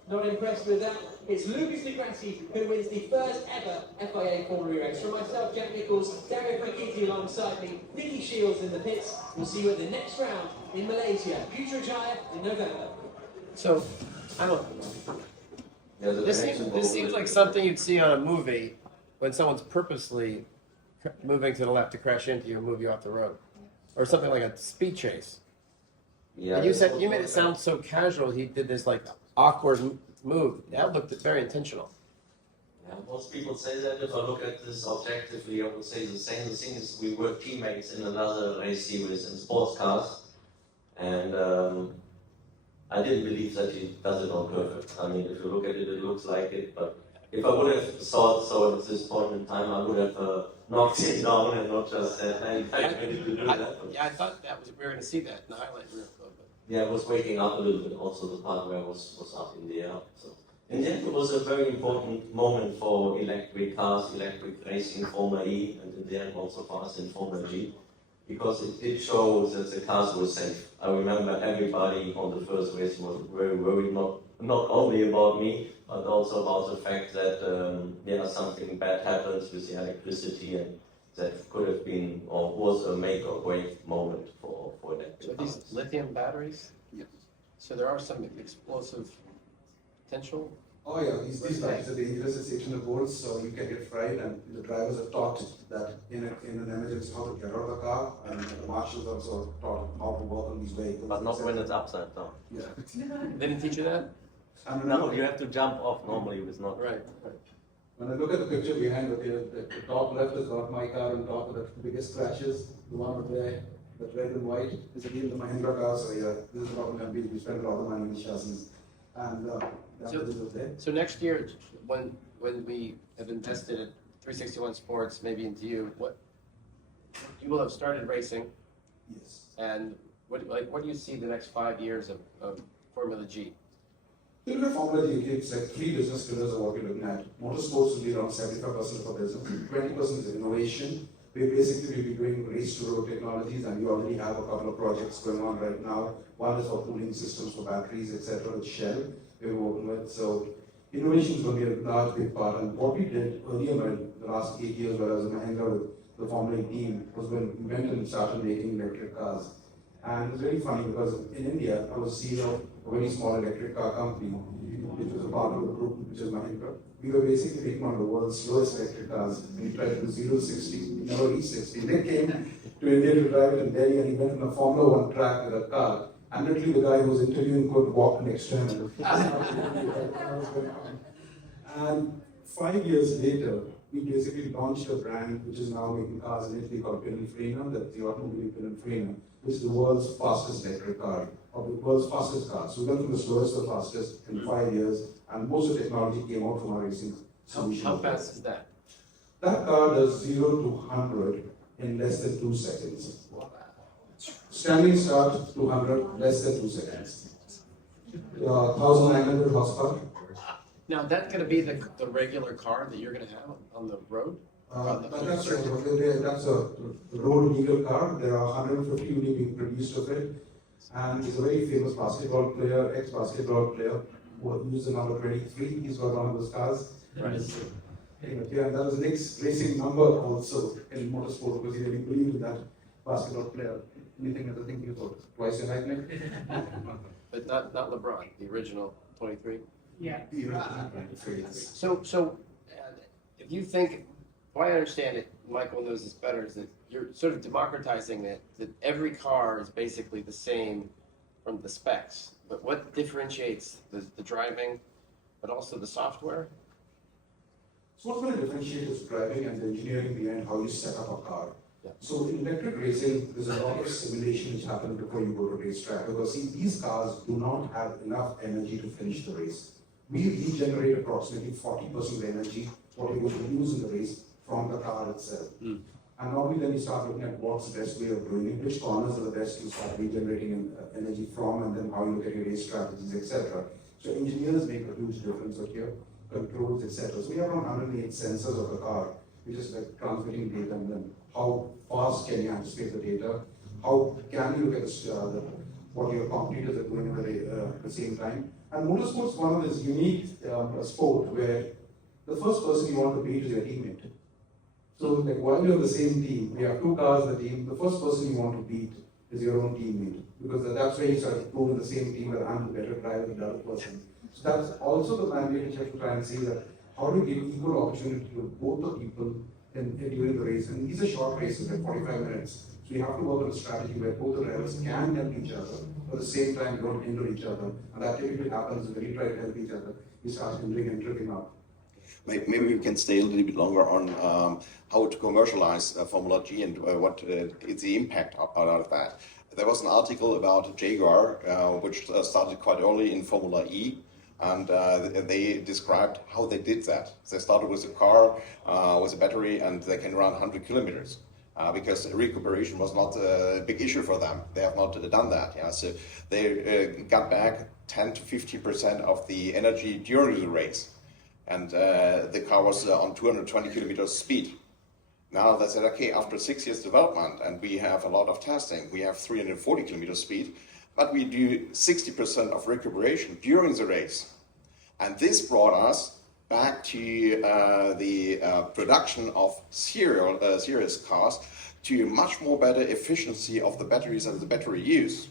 not impressed with that. It's Lucas de Grassi who wins the first ever FIA Formula E race. From myself, Jack Nichols, Dario Franchitti alongside me, Nicky Shields in the pits. We'll see you at the next round in Malaysia, Putrajaya in November. So, I don't. This seems like something you'd see on a movie when someone's purposely moving to the left to crash into you and move you off the road, or something like a speed chase. Yeah, and you made it sound so casual. He did this like awkward move. That looked very intentional. Yeah, most people say that. If I look at this objectively, I would say the same. The thing is, we were teammates in another race series in sports cars, and I didn't believe that he does it on purpose. I mean, if you look at it, it looks like it, but if I would have thought so at this point in time, I would have knocked it down and not just said, hey, I'm ready to do that. Yeah, I thought that was, we were gonna see that in the highlight reel. Yeah, I was waking up a little bit, also the part where I was up in the air. So. In the end, it was a very important moment for electric cars, electric racing, Formula E, and in the end also for us in Formula G, because it did show that the cars were safe. I remember everybody on the first race was very worried, not only about me, but also about the fact that something bad happens with the electricity, and that could have been or was a make or break moment for electric cars. These lithium batteries? Yes. So there are some explosive potential? Oh yeah, these batteries are dangerous at 600 volts, so you can get fried, and the drivers are taught that in an emergency how to get out of the car, and the marshals are also taught how to work on these vehicles. But not when it's upside down. Yeah. They didn't teach you that? No, you have to jump off normally with not. Right. When I look at the picture behind the top left is not my car, and top of the biggest crashes, the one over there, that red and white, is a deal the Mahindra car, so yeah, this is what we spend a lot of money on the chassis. And So next year, when we have invested at 361 Sports, maybe into you, you will have started racing. Yes. And what do you see the next 5 years of Formula G? If you look at Formula G, it's like 3 business pillars of what we're looking at. Motorsports will be around 75% of our business, 20% is innovation. We basically will be doing race to road technologies, and we already have a couple of projects going on right now. One is for cooling systems for batteries, etc. with Shell we're working with. So innovation is going to be a large big part. And what we did earlier in the last 8 years, where I was in Mahindra with the Formula E team, was when we went and started making electric cars. And it's very funny because in India, I was CEO of a very small electric car company, which was a part of the group, which is Mahindra. We were basically making one of the world's slowest electric cars. We tried to do 0 to 60, we never reached 60. They came to India to drive it in Delhi, and he went on a Formula 1 track with a car. And literally the guy who was interviewing could walk next to him. And 5 years later, we basically launched a brand which is now making cars in Italy called Pininfarina, that's the automobile Pininfarina, which is the world's fastest electric car, or the world's fastest car. So we went from the slowest to the fastest in 5 years, and most of the technology came out from our racing solution. How fast is that? That car does 0 to 100 in less than 2 seconds. Standing start to 100, less than 2 seconds. 1,900 horsepower. Now, that's going to be the regular car that you're going to have on the road? That's a road legal car. There are 150 units being produced of it. And he's a very famous basketball player, ex-basketball player, who used the number 23. He's got one of those cars. Right. Yeah, and that was the next racing number also in motorsport, because he really believed in that basketball player. Anything other thing you thought? Twice your height, Nick? But not LeBron, the original 23? Yeah. So if you think, the way I understand it, Michael knows this better, is that you're sort of democratizing it, that every car is basically the same from the specs. But what differentiates the driving, but also the software? So what's going to differentiate is driving and the engineering behind how you set up a car. So in electric racing, there's a lot of simulation which happens before you go to racetrack, because see, these cars do not have enough energy to finish the race. We regenerate approximately 40% of the energy what we're going to use in the race from the car itself. And normally then we start looking at what's the best way of doing it, which corners are the best to start regenerating energy from, and then how you look at your race strategies, etc. So engineers make a huge difference out here, controls, etc. So we have around 108 sensors of the car, which is like transmitting data, and then how fast can you anticipate the data, how can you look at what your competitors are doing at the same time. And motorsports is one of this unique sport where the first person you want to beat is your teammate. So like while you're on the same team, we have 2 cars in the team, the first person you want to beat is your own teammate, because that's where you start to prove in the same team that I'm the better driver than the other person. So that's also the mandate which you have to try and see, that how do you give equal opportunity to both the people during the race. And these are short races, like 45 minutes. So you have to work on a strategy where both the drivers can help each other, but at the same time don't hinder each other. And that typically happens when you try to help each other. You start hindering and tripping up. Maybe we can stay a little bit longer on how to commercialize Formula G and what is the impact out of that. There was an article about Jaguar, which started quite early in Formula E, And they described how they did that. They started with a car, with a battery, and they can run 100 kilometers. Because recuperation was not a big issue for them. They have not done that. Yeah? So they got back 10 to 15% of the energy during the race. And the car was on 220 kilometers speed. Now they said, okay, after 6 years development, and we have a lot of testing, we have 340 kilometers speed, but we do 60% of recuperation during the race. And this brought us back to the production of serious cars, to much more better efficiency of the batteries and the battery use.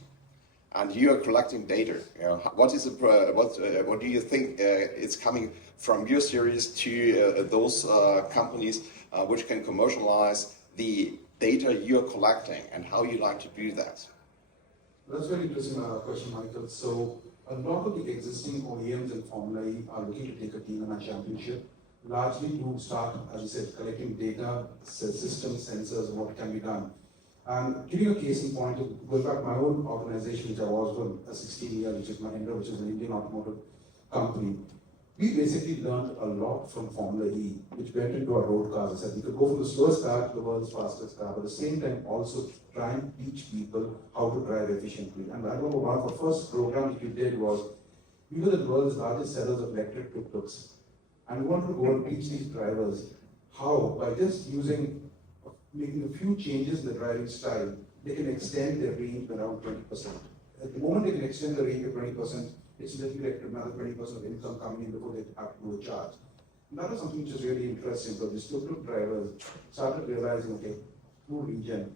And you are collecting data. You know, what do you think is coming from your series to those companies which can commercialize the data you're collecting, and how you like to do that? That's a very interesting question, Michael. So a lot of the existing OEMs in Formula E are looking to take a team in a championship, largely to start, as you said, collecting data, systems, sensors, what can be done. And giving a case in point, going back to my own organization, which I was for 16 years, which is Mahindra, which is an Indian automotive company, we basically learned a lot from Formula E, which went into our road cars. I said we could go from the slowest car to the world's fastest car, but at the same time also try and teach people how to drive efficiently. And I remember one of the first programs we did was, we were the world's largest sellers of electric tuk-tuks. And we wanted to go and teach these drivers how, by just making a few changes in the driving style, they can extend their range around 20%. At the moment they can extend the range to 20%, it's literally like another 20% of income coming in before they have to do a charge. And that was something which is really interesting, because these tuk-tuk drivers started realizing, okay, through region,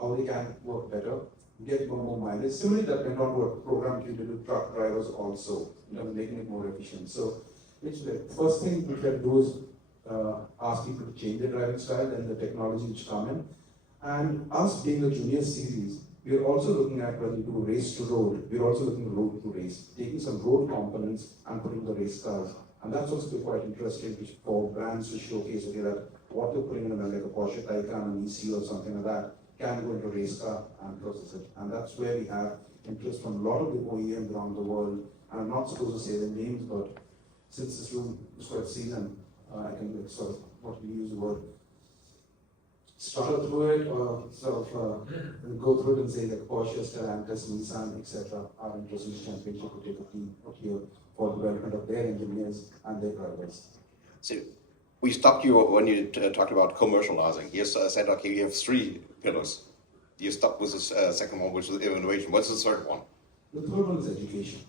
how they can work better, get more mileage. Similarly, that went on to a program to do truck drivers also, in terms of making it more efficient. So it's the first thing we can do is ask people to change their driving style and the technology which come in. And us being a junior series, we are also looking at, when we do race to road, we are also looking at road to race, taking some road components and putting the race cars. And that's also quite interesting for brands to showcase, okay, that what they're putting in like a Porsche Taycan, an ECU or something like that, can go into a race car and process it. And that's where we have interest from a lot of the OEMs around the world. And I'm not supposed to say their names, but since this room is quite seasoned, I can sort of, what we use the word, struggle through it, or sort of go through it and say that Porsche, Stellantis, Nissan, etc. are interested in this championship to take a team up here for the development of their engineers and their drivers. So we stopped you when you talked about commercializing. You said, okay, you have 3 pillars. You stopped with the second one, which is innovation. What's the third one? The third one is education.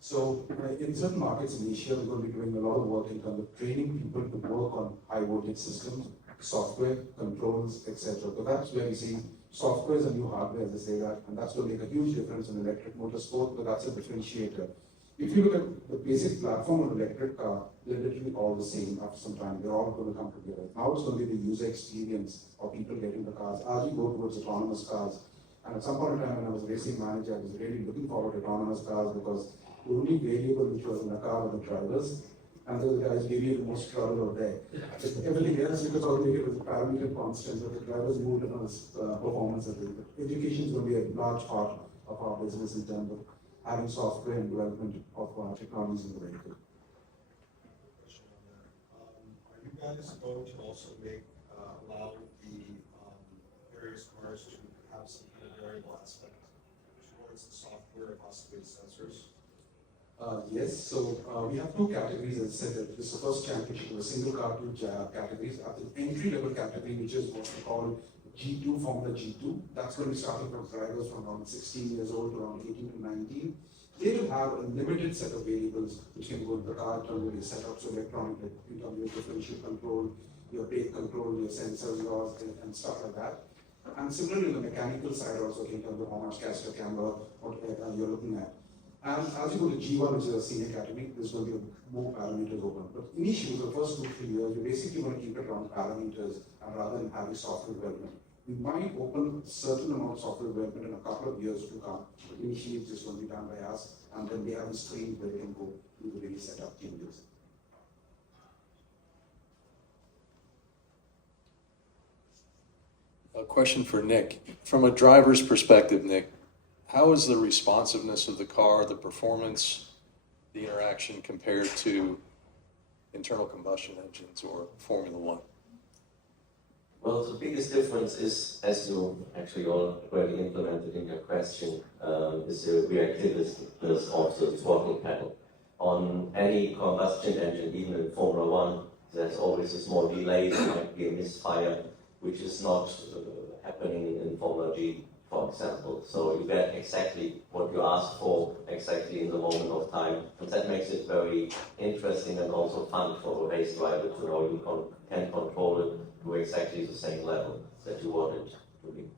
So in certain markets in Asia, we're going to be doing a lot of work in terms of training people to work on high voltage systems, software, controls, etc. So that's where we see software is a new hardware, as they say that, and that's going to make a huge difference in electric motorsport, but that's a differentiator. If you look at the basic platform of an electric car, they're literally all the same after some time. They're all going to come together. Now it's going to be the user experience of people getting the cars as you go towards autonomous cars. And at some point in time, when I was racing manager, I was really looking forward to autonomous cars, because the only variable which was in the car were the drivers, and those guys gave you the most trouble out there. Everything else you could probably make it with a parameter constant, but the drivers moved on performance of it. Education is going to be a large part of our business in terms of having software and development of technologies in the vehicle. Are you guys going to also allow the various cars to have some kind of variable aspect towards the software and possibly sensors? Yes, so we have 2 categories. As I said, that this is the first championship of a single cartridge categories. At the entry level category, which is what we call G2, Formula G2, that's going to be starting from drivers from around 16 years old to around 18 to 19. They will have a limited set of variables which can go into the car in terms of your setup, so electronic, in terms of your differential control, your brake control, your sensors, yours, and stuff like that. And similarly, on the mechanical side also, in terms of how much caster camber, what you're looking at. And as you go to G1, which is a senior category, there's going to be more parameters open. But initially, the first 2-3 years, you're basically going to keep it around parameters rather than having software development. We might open a certain amount of software development in a couple of years to come. But initially, it's just going to be done by us, and then we have a screen where they can go do the really setup changes. A question for Nick. From a driver's perspective, Nick, how is the responsiveness of the car, the performance, the interaction compared to internal combustion engines or Formula One? Well, the biggest difference is, as you actually already implemented in your question, is the reactiveness of the throttling pedal. On any combustion engine, even in Formula One, there's always a small delay, there might be a misfire, which is not happening in Formula G, for example. So you get exactly what you ask for, exactly in the moment of time, and that makes it very interesting and also fun for a race driver to know you can control it to exactly the same level that you want it to be.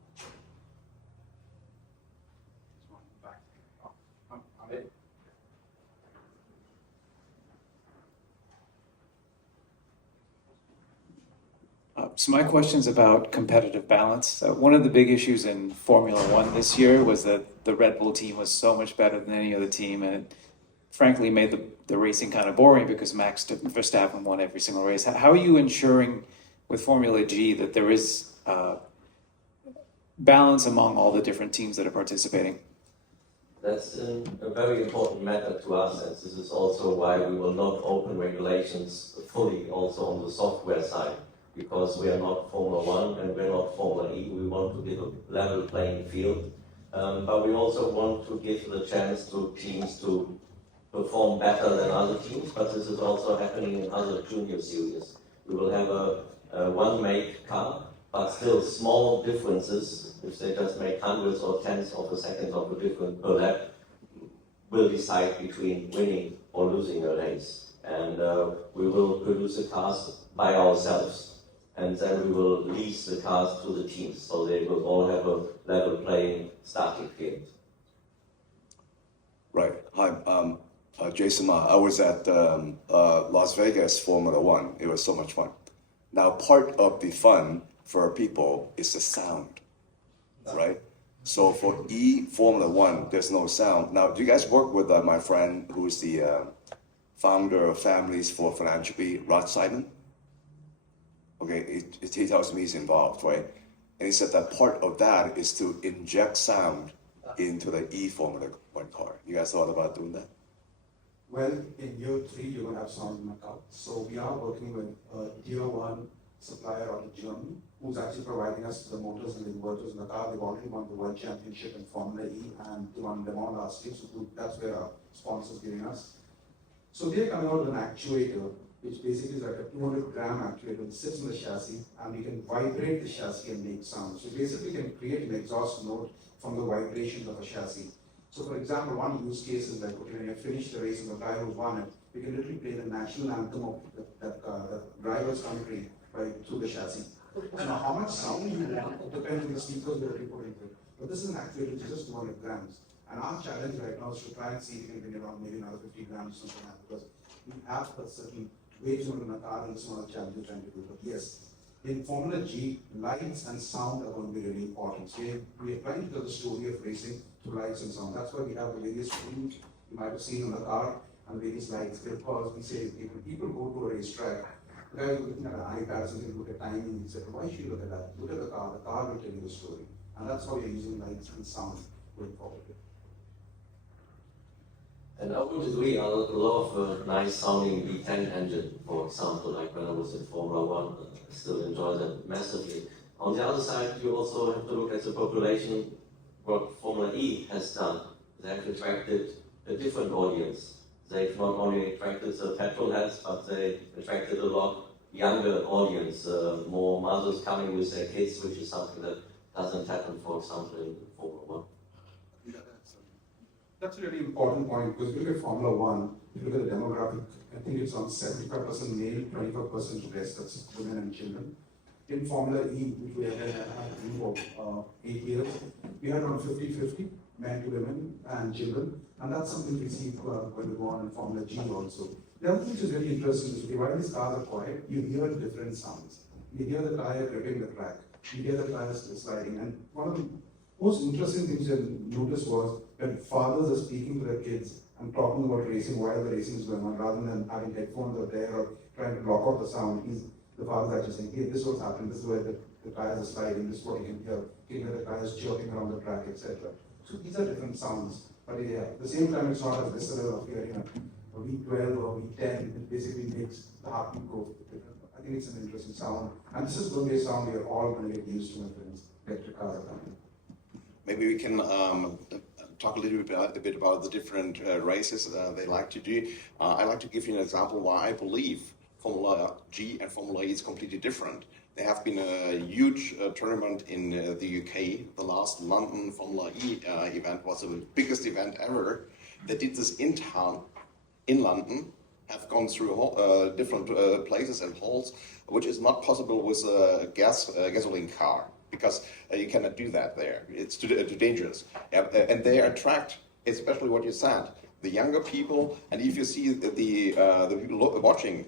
So my question's about competitive balance. One of the big issues in Formula One this year was that the Red Bull team was so much better than any other team, and it frankly made the racing kind of boring because Max Verstappen won every single race. How are you ensuring with Formula G that there is balance among all the different teams that are participating? That's a very important matter to us, and this is also why we will not open regulations fully also on the software side, because we are not Formula One and we're not Formula E. We want to give a level playing field, but we also want to give the chance to teams to perform better than other teams, but this is also happening in other junior series. We will have a one-make car, but still small differences, if they just make hundreds or tenths of a second of a difference per lap, will decide between winning or losing a race. And we will produce the cars by ourselves, and then we will lease the cars to the teams, so they will all have a level playing starting field. Right. Hi, Jason Ma. I was at Las Vegas Formula One. It was so much fun. Now, part of the fun for people is the sound, right? So for Formula One, there's no sound. Now, do you guys work with my friend who's the founder of Families for Philanthropy, Rod Simon? Okay, he tells me he's involved, right? And he said that part of that is to inject sound into the Formula One car. You guys thought about doing that? Well, in year 3, you're going to have sound in the car. So we are working with a tier 1 supplier out of Germany, who's actually providing us the motors and the inverters in the car. They've already won the World Championship in Formula E, and they won Le Mans last year, so that's where our sponsor's giving us. So they're coming out with an actuator, which basically is like a 200-gram actuator that sits in the chassis, and we can vibrate the chassis and make sound. So basically, we can create an exhaust note from the vibrations of a chassis. So for example, one use case is like, okay, when you finish the race and the driver won it, we can literally play the national anthem of the driver's country through the chassis. Now, how much sound you want depends on the speakers that are put into it. But this is an actuator which is just 200 grams. And our challenge right now is to try and see if we can bring around maybe another 50 grams or something like that, because we have a certain waves on the car, and it's one of the challenges we're trying to do. But yes, in Formula G, lights and sound are going to be really important. So we are trying to tell the story of racing through lights and sound. That's why we have the various screens you might have seen on the car and various lights, because we say if people go to a racetrack, the guys are looking at an iPad, so they look at timing, and say, why should you look at that? Look at the car will tell you the story. And that's how we're using lights and sound going forward. And I would agree, I love a nice sounding V10 engine, for example, like when I was in Formula One, I still enjoy that massively. On the other side, you also have to look at the population, what Formula E has done. They have attracted a different audience. They've not only attracted the petrol heads, but they attracted a lot younger audience, more mothers coming with their kids, which is something that doesn't happen, for example, in Formula One. That's a really important point, because if you look at Formula One, if you look at the demographic, I think it's on 75% male, 25% rest, that's women and children. In Formula E, which we have had for 8 years, we had around 50-50, men to women and children, and that's something we see when we go on in Formula G also. The other thing which is really interesting is while these cars are quiet, you hear different sounds. You hear the tire gripping the track, you hear the tires sliding, and one of the most interesting things I noticed was when fathers are speaking to their kids and talking about racing while the racing is going on, rather than having headphones out there or trying to block out the sound. The father's actually saying, hey, this is what's happening, this is where the tires are sliding, this is what you can hear. You can hear the tires jerking around the track, etc. So these are different sounds. But yeah, at the same time, it's not as visceral of hearing week 12 or week 10, it basically makes the heartbeat go. I think it's an interesting sound. And this is going to be a sound we are all going to get used to, my friends. Electric cars are coming. Maybe we can talk a little bit about the different races they like to do. I like to give you an example why I believe Formula G and Formula E is completely different. There have been a huge tournament in the UK. The last London Formula E event was the biggest event ever. They did this in town, in London, have gone through different places and halls, which is not possible with a gasoline car, because you cannot do that there. It's too dangerous. And they attract, especially what you said, the younger people. And if you see the people watching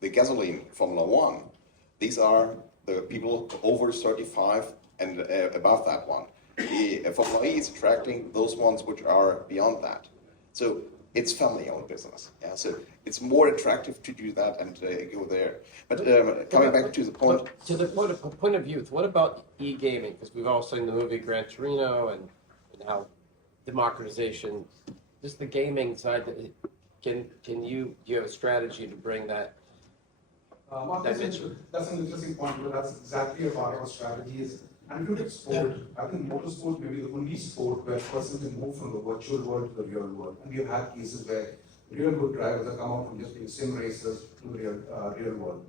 the gasoline Formula One, these are the people over 35 and above that one. The Formula E is attracting those ones which are beyond that. So it's family-owned business. Yeah, so it's more attractive to do that and go there. But coming back to the point. To the point of youth, what about e-gaming? Because we've all seen the movie Gran Torino and how democratization, just the gaming side. Do you have a strategy to bring that? That's an interesting point, but that's exactly a part of our strategy is, and if you look at sport, I think motorsport may be the only sport where a person can move from the virtual world to the real world. And we've had cases where real good drivers have come out from just being sim racers to the real world.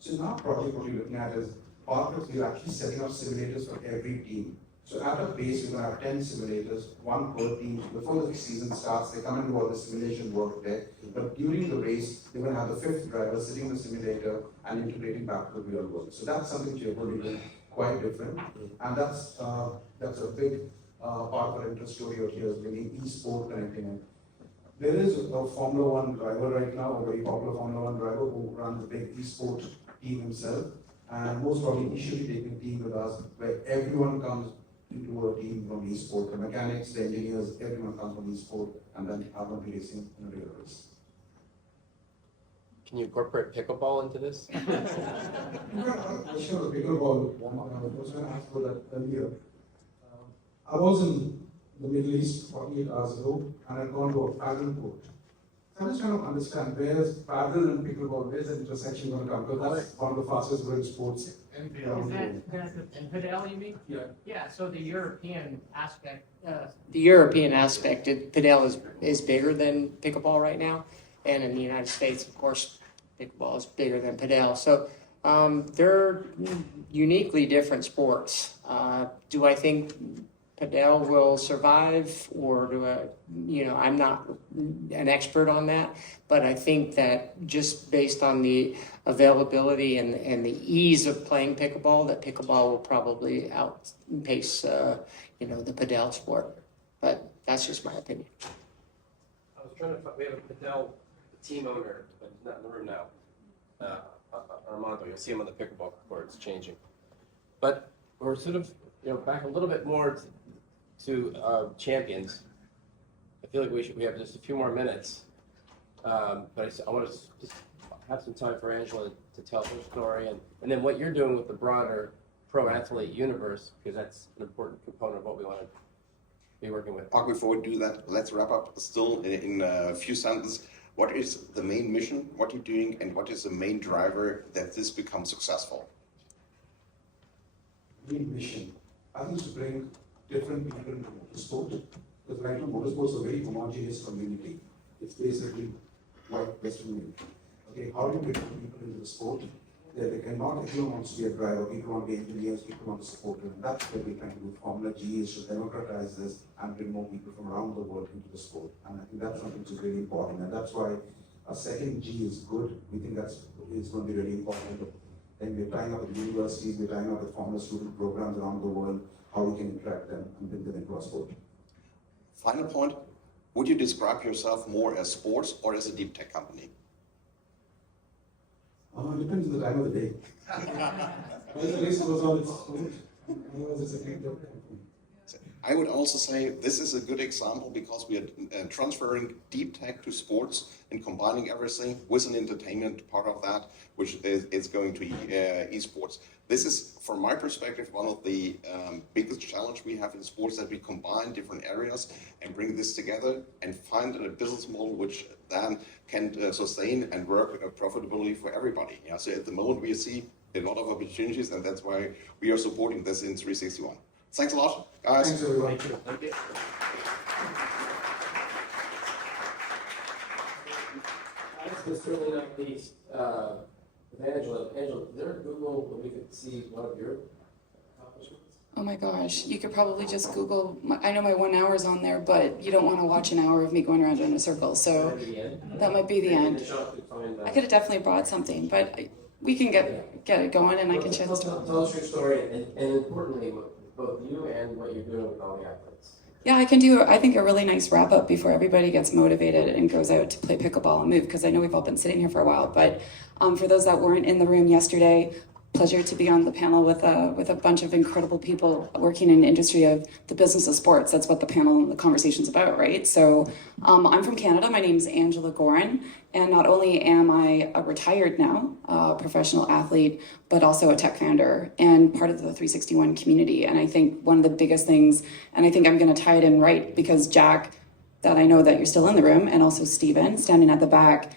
So in our project, what we're looking at is part of we're actually setting up simulators for every team. So at a base, we're going to have 10 simulators, one per team. Before the season starts, they come and do all the simulation work there. But during the race, they're going to have the fifth driver sitting in the simulator and integrating back to the real world. So that's something we're going to do quite different. And that's a big part of our interest story out here is bringing e-sport connecting it. There is a Formula One driver right now, a very popular Formula One driver who runs a big e-sport team himself. And most probably he should be taking a team with us where everyone comes into a team from e-sport, the mechanics, the engineers, everyone comes from e-sport, and then are going to be racing in a real race. Can you incorporate pickleball into this? Sure, the pickleball, I was going to ask for that earlier. I was in the Middle East 48 hours ago, and I'd gone to a paddle court. So I'm just trying to understand where's paddle and pickleball, where's the intersection going to come? Because that's one of the fastest growing sports. And Padel, you mean? Yeah. Yeah. So the European aspect, Padel is bigger than pickleball right now, and in the United States, of course, pickleball is bigger than Padel. So they're uniquely different sports. Do I think Padel will survive, or I'm not an expert on that, but I think that just based on the availability and the ease of playing pickleball, that pickleball will probably outpace, the Padel sport. But that's just my opinion. I was trying to we have a Padel team owner, but he's not in the room now. Armando, you'll see him on the pickleball court, it's changing. But we're sort of, back a little bit more to champions. I feel like we have just a few more minutes, but I want to just have some time for Angela to tell her story and then what you're doing with the broader pro athlete universe, because that's an important component of what we want to be working with. Before we do that, let's wrap up still in a few sentences. What is the main mission, what you're doing, and what is the main driver that this becomes successful? Main mission, I think, is to bring different people into motorsport, because right now motorsport is a very homogeneous community. It's basically white Western community. Okay, how do you bring people into the sport? Everyone wants to be a driver, people want to be engineers, people want to support them. That's what we're trying to do. Formula G is to democratize this and bring more people from around the world into the sport. And I think that's something which is really important. And that's why a second G is good. We think that's going to be really important. Then we're tying up with universities, we're tying up with Formula student programs around the world, how we can interact them and bring them into our sport. Final point, would you describe yourself more as sports or as a deep tech company? Depends on the time of the day. When the race goes on, it's sport. Otherwise, it's a clean tech company. I would also say this is a good example because we are transferring deep tech to sports and combining everything with an entertainment part of that, which is going to esports. This is, from my perspective, one of the biggest challenge we have in sports, that we combine different areas and bring this together and find a business model which then can sustain and work profitably for everybody. Yeah, so at the moment we see a lot of opportunities, and that's why we are supporting this in 361. Thanks a lot, guys. Thanks, everybody. Thank you. Last but certainly not least, Angela, is there a Google where we could see one of your accomplishments? Oh my gosh, you could probably just Google, I know my 1 hour is on there, but you don't want to watch an hour of me going around in a circle, so that might be the end. I could have definitely brought something, but we can get it going and I can share the story. Tell us your story, and importantly, both you and what you're doing with all the athletes. Yeah, I can do, I think, a really nice wrap up before everybody gets motivated and goes out to play pickleball and move, because I know we've all been sitting here for a while, but for those that weren't in the room yesterday, pleasure to be on the panel with a bunch of incredible people working in the industry of the business of sports. That's what the panel and the conversation's about, right? So I'm from Canada. My name's Angela Gorin, and not only am I a retired now professional athlete, but also a tech founder and part of the 361 community. And I think one of the biggest things, and I think I'm going to tie it in right because Jack, that I know that you're still in the room, and also Steven standing at the back.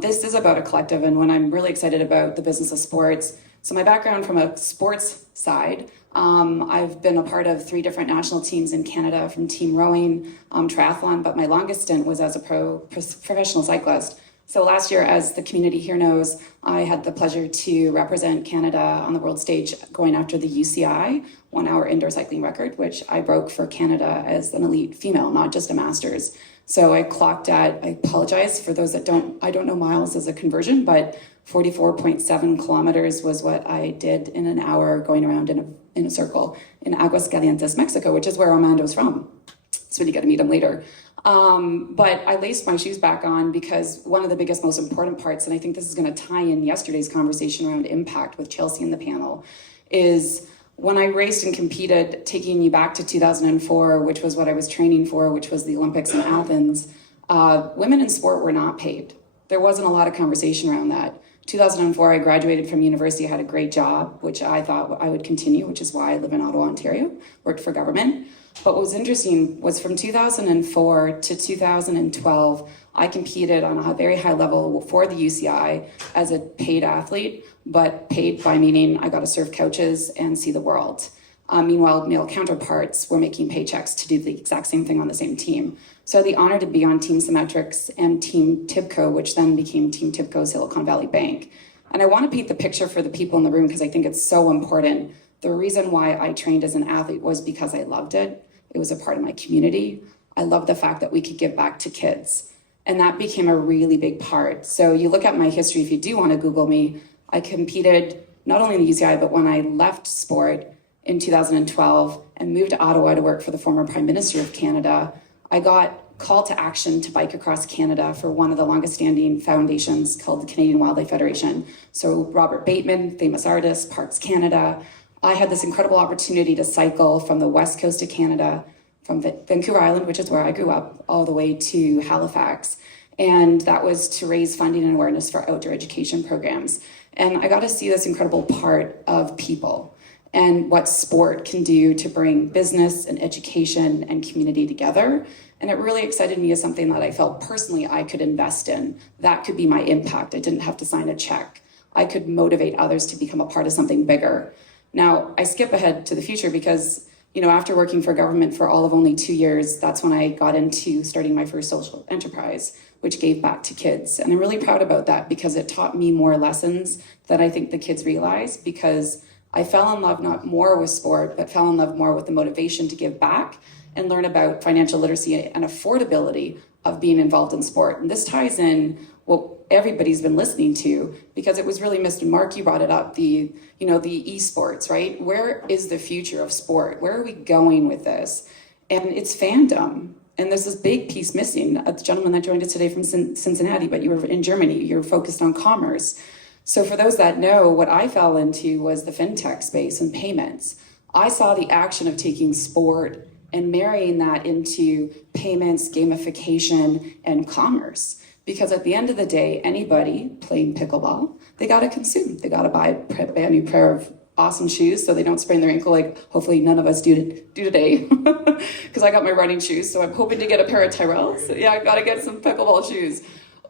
This is about a collective, and when I'm really excited about the business of sports. So my background from a sports side, I've been a part of 3 different national teams in Canada, from team rowing, triathlon, but my longest stint was as a professional cyclist. So last year, as the community here knows, I had the pleasure to represent Canada on the world stage going after the UCI 1 hour indoor cycling record, which I broke for Canada as an elite female, not just a masters. So I clocked at, I apologize for those that I don't know miles as a conversion, but 44.7 kilometers was what I did in an hour going around in a circle in Aguascalientes, Mexico, which is where Armando's from. So you get to meet him later. But I laced my shoes back on because one of the biggest, most important parts, and I think this is going to tie in yesterday's conversation around impact with Chelsea in the panel, is when I raced and competed, taking you back to 2004, which was what I was training for, which was the Olympics in Athens, women in sport were not paid. There wasn't a lot of conversation around that. 2004, I graduated from university, I had a great job, which I thought I would continue, which is why I live in Ottawa, Ontario, worked for government. But what was interesting was from 2004 to 2012, I competed on a very high level for the UCI as a paid athlete, but paid by meaning I got to serve couches and see the world. Meanwhile, male counterparts were making paychecks to do the exact same thing on the same team. So I had the honor to be on Team Symmetrics and Team TIBCO, which then became Team TIBCO Silicon Valley Bank. And I want to paint the picture for the people in the room because I think it's so important. The reason why I trained as an athlete was because I loved it. It was a part of my community. I loved the fact that we could give back to kids. And that became a really big part. So you look at my history, if you do want to Google me, I competed not only in the UCI, but when I left sport in 2012 and moved to Ottawa to work for the former Prime Minister of Canada, I got called to action to bike across Canada for one of the longest standing foundations called the Canadian Wildlife Federation. So Robert Bateman, famous artist, Parks Canada. I had this incredible opportunity to cycle from the west coast of Canada, from Vancouver Island, which is where I grew up, all the way to Halifax. And that was to raise funding and awareness for outdoor education programs. And I got to see this incredible part of people and what sport can do to bring business and education and community together. And it really excited me as something that I felt personally I could invest in. That could be my impact. I didn't have to sign a check. I could motivate others to become a part of something bigger. Now, I skip ahead to the future because, after working for government for all of only 2 years, that's when I got into starting my first social enterprise, which gave back to kids. And I'm really proud about that because it taught me more lessons that I think the kids realize, because I fell in love not more with sport, but fell in love more with the motivation to give back and learn about financial literacy and affordability of being involved in sport. And this ties in what everybody's been listening to, because it was really missed, and Mark, you brought it up, the esports, right? Where is the future of sport? Where are we going with this? And it's fandom. And there's this big piece missing. A gentleman that joined us today from Cincinnati, but you were in Germany, you're focused on commerce. So for those that know, what I fell into was the fintech space and payments. I saw the action of taking sport and marrying that into payments, gamification, and commerce. Because at the end of the day, anybody playing pickleball, they got to consume. They got to buy a new pair of awesome shoes so they don't sprain their ankle like hopefully none of us do today because I got my running shoes, so I'm hoping to get a pair of Tyrells. Yeah, I gotta get some pickleball shoes.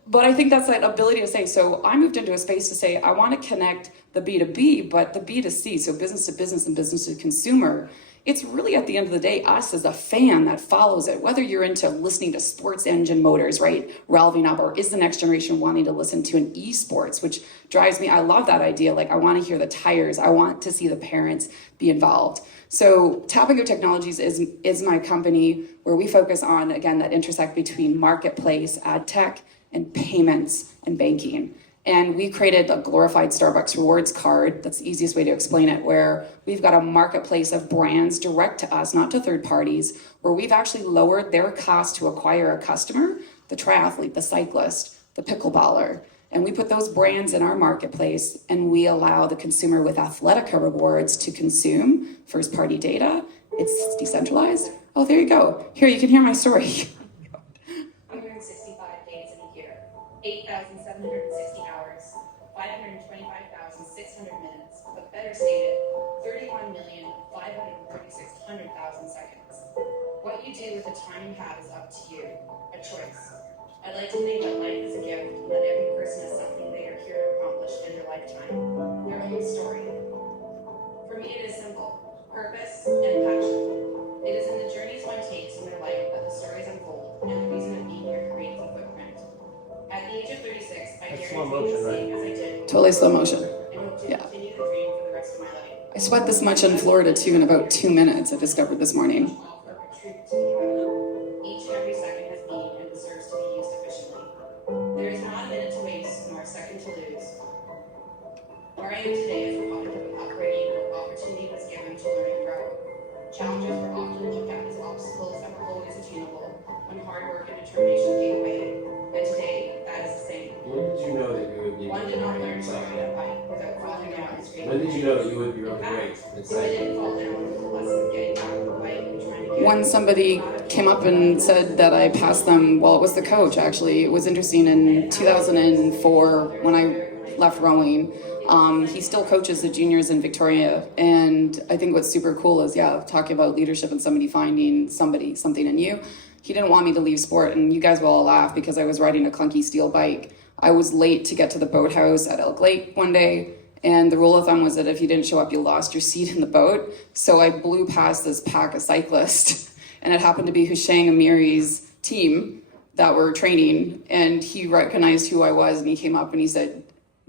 But I think that's that ability to say, so I moved into a space to say I want to connect the B2B, but the B2C, so business to business and business to consumer. It's really at the end of the day, us as a fan that follows it, whether you're into listening to sports engine motors, right, revolving up, or is the next generation wanting to listen to an esports, which drives me. I love that idea. Like, I want to hear the tires. I want to see the parents be involved. So Tapago Technologies is my company where we focus on, again, that intersect between marketplace, ad tech, and payments and banking. And we created a glorified Starbucks rewards card. That's the easiest way to explain it, where we've got a marketplace of brands direct to us, not to third parties, where we've actually lowered their cost to acquire a customer, the triathlete, the cyclist, the pickleballer. And we put those brands in our marketplace, and we allow the consumer with Athletica rewards to consume first-party data. It's decentralized. Oh, there you go. Here, you can hear my story. 165 days in a year, 8,760 hours, 525,600 minutes, but better stated, 31,536,000 seconds. What you do with the time you have is up to you, a choice. I'd like to think that life is a gift and that every person has something they are here to accomplish in their lifetime, their own story. For me, it is simple, purpose and passion. It is in the journeys one takes in their life that the stories unfold and the reason of being here creates a footprint. At the age of 36, I dare to dream the same as I did. Totally slow motion. And hope to Yeah. continue the dream for the rest of my life. I sweat this much in Florida too in about 2 minutes, I discovered this morning. Each and every second has meaning and deserves to be used efficiently. There is not a minute to waste nor a second to lose. Where I am today is a product of an upbringing where opportunity was given to learn and grow. Challenges were often looked at as obstacles that were always attainable when hard work and determination gave way. And today, that is the same. When did you know that you would be? One did not learn to ride a bike without falling down and scraping. When did you know that you would be really In fact, great? if I didn't fall down with the lesson of getting back on the bike and trying to get When somebody came up and said that I passed them, well, it was the coach actually. It was interesting in 2004 when I left rowing. He still coaches the juniors in Victoria, and I think what's super cool is, talking about leadership and somebody finding something in you. He didn't want me to leave sport, and you guys will all laugh because I was riding a clunky steel bike. I was late to get to the boathouse at Elk Lake one day, and the rule of thumb was that if you didn't show up, you lost your seat in the boat. So I blew past this pack of cyclists, and it happened to be Hushang Amiri's team that were training, and he recognized who I was, and he came up and he said,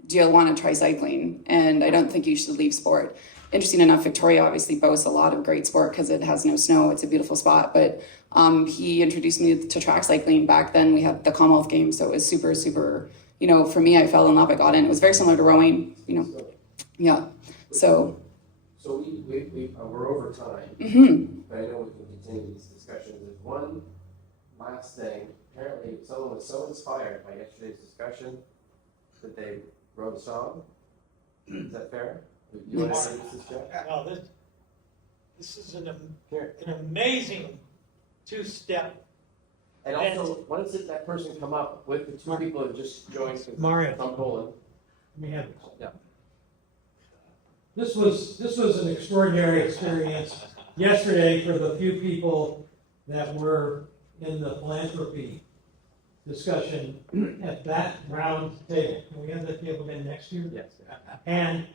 do you want to try cycling? And I don't think you should leave sport. Interesting enough, Victoria obviously boasts a lot of great sport because it has no snow. It's a beautiful spot. But he introduced me to track cycling. Back then we had the Commonwealth Games, so it was super, super, for me, I fell in love. I got in. It was very similar to rowing, Yeah. So We're over time. But I know we can continue these discussions. There's one last thing. Apparently someone was so inspired by yesterday's discussion that they wrote a song. Is that fair? You want to introduce this, Jeff? Well, this is an amazing two-step. And also, why doesn't that person come up with the two people that just joined? Mario. Tom Poland. Let me have it. Yeah. This was an extraordinary experience yesterday for the few people that were in the philanthropy discussion at that round table. Can we have that table again next year? Yes. And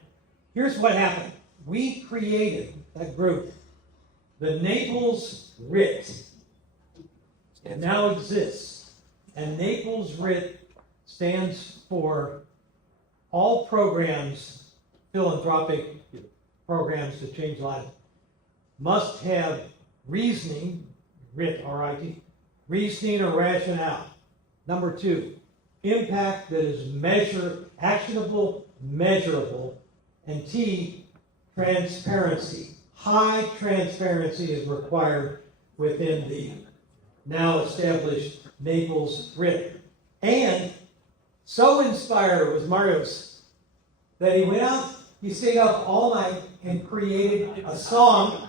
here's what happened. We created that group. The Naples RIT now exists. And Naples RIT stands for All Programs, Philanthropic Programs to Change Lives. Must have reasoning, RIT, R-I-T, reasoning or rationale. Number 2, impact that is actionable, measurable, and T, transparency. High transparency is required within the now established Naples RIT. And so inspired was Marios that he went out, he stayed up all night and created a song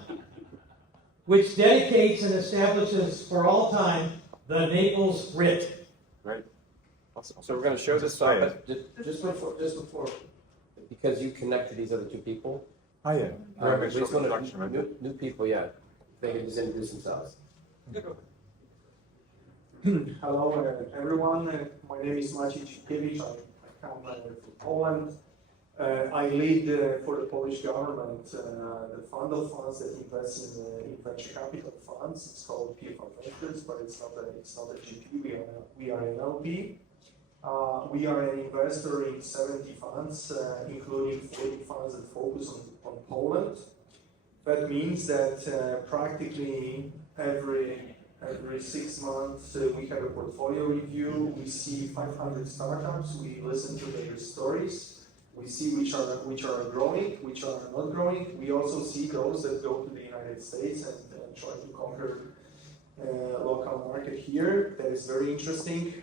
which dedicates and establishes for all time the Naples RIT. Right. Awesome. So we're going to show this song, but just before, because you connect to these other two people, Hiya. We just want new people, yeah. They can just introduce themselves. Hello everyone, my name is Maciej Sienkiewicz, I come from Poland. I lead for the Polish government the fund of funds that invest in venture capital funds. It's called philanthropies, but it's not a GP, we are an LP. We are an investor in 70 funds, including 40 funds that focus on Poland. That means that practically every 6 months we have a portfolio review. We see 500 startups. We listen to their stories. We see which are growing, which are not growing. We also see those that go to the United States and try to conquer local market here. That is very interesting.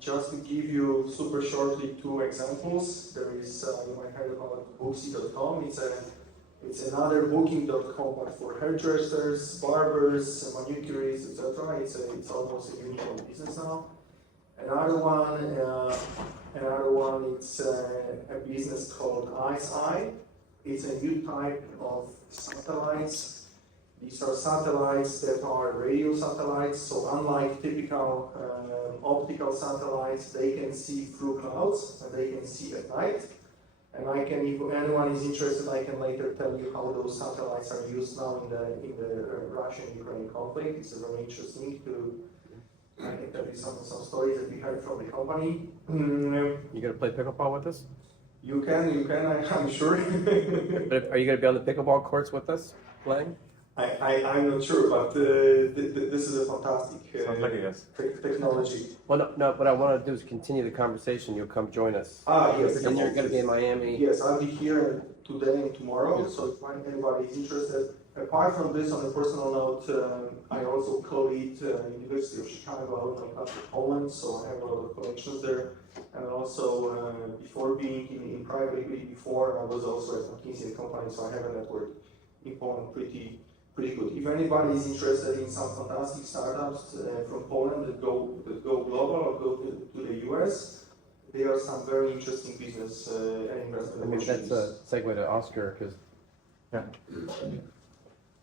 Just to give you super shortly 2 examples. There is you might have heard about booksy.com. It's another booking.com, but for hairdressers, barbers, manicurists, etc. It's almost a unicorn business now. Another one, it's a business called ICE. It's a new type of satellites. These are satellites that are radio satellites, so unlike typical optical satellites, they can see through clouds and they can see at night. And I can, if anyone is interested, I can later tell you how those satellites are used now in the Russian-Ukraine conflict. It's very interesting I can tell you some stories that we heard from the company. You gonna play pickleball with us? You can, I'm sure. But are you gonna be on the pickleball courts with us playing? I'm not sure, but this is a fantastic technology. Well, no, what I want to do is continue the conversation. You'll come join us. Yes. And you're going to be in Miami. Yes, I'll be here today and tomorrow, so if anybody is interested. Apart from this, on a personal note, I also co-lead University of Chicago Alumni Club of Poland, so I have a lot of connections there. And also, before being in private equity before, I was also at McKinsey & Company, so I have a network in Poland pretty good. If anybody is interested in some fantastic startups from Poland that go global or go to the US, there are some very interesting business and investment opportunities. That's a segue to Oscar, because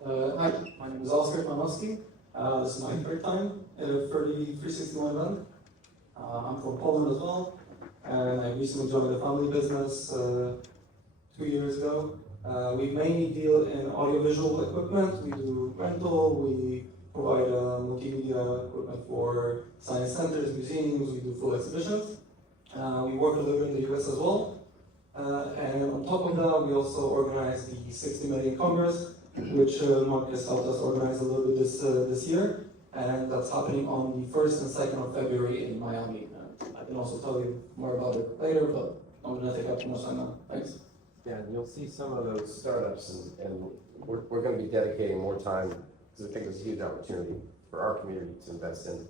Hi, my name is Oscar Manowski. This is my 3rd time at a 361 event. I'm from Poland as well, and I recently joined a family business 2 years ago. We mainly deal in audiovisual equipment. We do rental, we provide multimedia equipment for science centers, museums, we do full exhibitions. We work a little bit in the US as well. And on top of that, we also organize the 60 Million Congress, which Mark has helped us organize a little bit this year. And that's happening on the 1st and 2nd of February in Miami. I can also tell you more about it later, but I'm going to take up too much time now. Thanks. yeah, and you'll see some of those startups, and we're going to be dedicating more time, because I think there's a huge opportunity for our community to invest in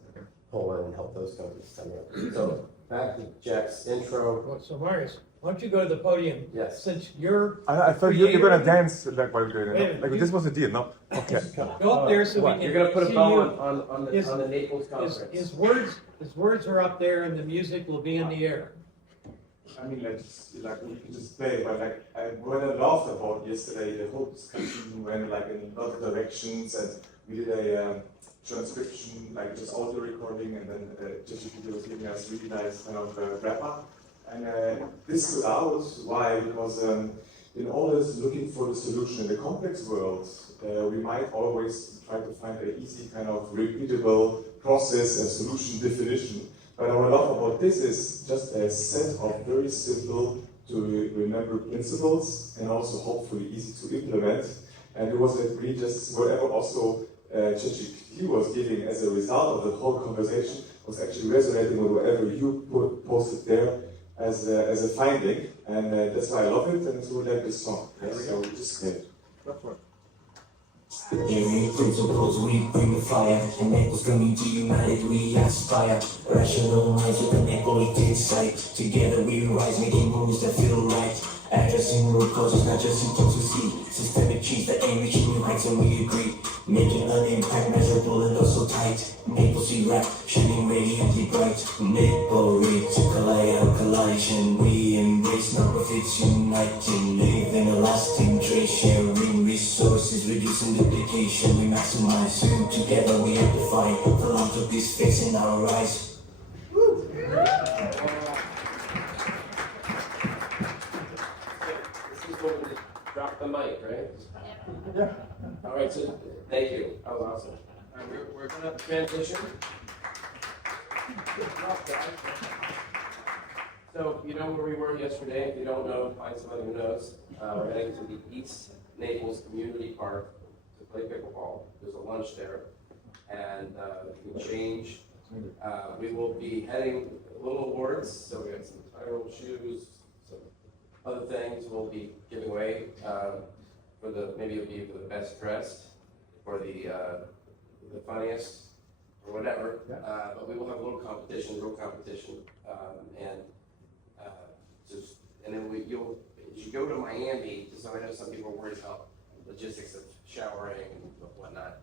Poland and help those companies come in. So back to Jack's intro. So Marius, why don't you go to the podium? Yes. Since you're I thought you were gonna dance like while you're doing it. Like this was the deal, no? Okay. Go up there so we can. You're gonna put a see bow you. on the Naples conference. His words are up there, and the music will be in the air. I mean, like we can just play, but what I laughed about yesterday, the whole discussion went like in other directions, and we did a transcription, like just audio recording, and then ChatGPT was giving us really nice kind of wrap up. And this stood out. Why? Because in always looking for the solution in the complex world, we might always try to find an easy kind of repeatable process and solution definition. But what I love about this is just a set of very simple to remember principles and also hopefully easy to implement. And it was really just whatever also ChatGPT was giving as a result of the whole conversation was actually resonating with whatever you posted there as a finding. And that's why I love it, and so we like this song. Yeah, so just great. Giving principles, we bring the fire. And Naples community united, we aspire. Rational minds with an equality sight. Together we rise, making moves that feel right. Addressing root causes, not just symptoms we see. Systemic change that aim reaching new heights, and we agree. Making an impact measurable and also tight. Maple sea rap, shining radiantly bright. Maple reach, collide, we embrace non-profits uniting. Live in a lasting is reducing duplication. We maximize, together we amplify. Philanthropies facing our rise. This is when we drop the mic, right? Yeah. All right, so thank you. That was awesome. All right, we're going to transition. So you know where we were yesterday. If you don't know, find somebody who knows. We're heading to the East Naples Community Park to play pickleball. There's a lunch there, and we can change. We will be heading little awards. So we got some viral shoes, some other things we'll be giving away for the maybe it'll be for the best dressed, or the funniest, or whatever. But we will have a little competition, real competition, and then as you go to Miami, so I know some people are worried about logistics of showering and whatnot.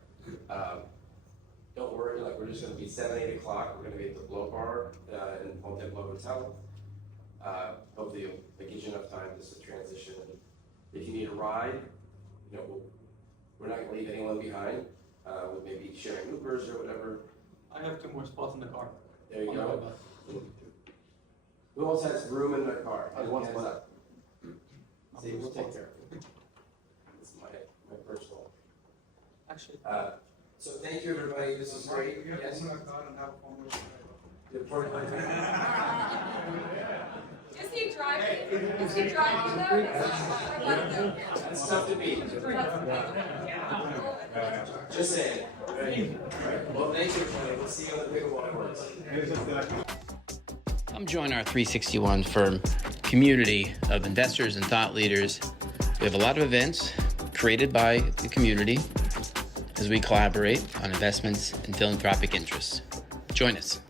Don't worry, like we're just going to be 7, 8 o'clock. We're going to be at the Blow Bar in Fontainebleau Hotel. Hopefully it gives you enough time just to transition. If you need a ride, you know, we're not going to leave anyone behind. We'll maybe sharing Ubers or whatever. I have 2 more spots in the car. There you go. Who else has room in their car? Hands up. See, we'll take care of it. It's my personal. Actually. So thank you, everybody. This is great. Yes. Is he driving? Is he driving though? That's tough to beat. Just saying. Right. Well, thank you, everybody. We'll see you on the pickleball courts. Come join our 361 firm community of investors and thought leaders. We have a lot of events created by the community as we collaborate on investments and philanthropic interests. Join us.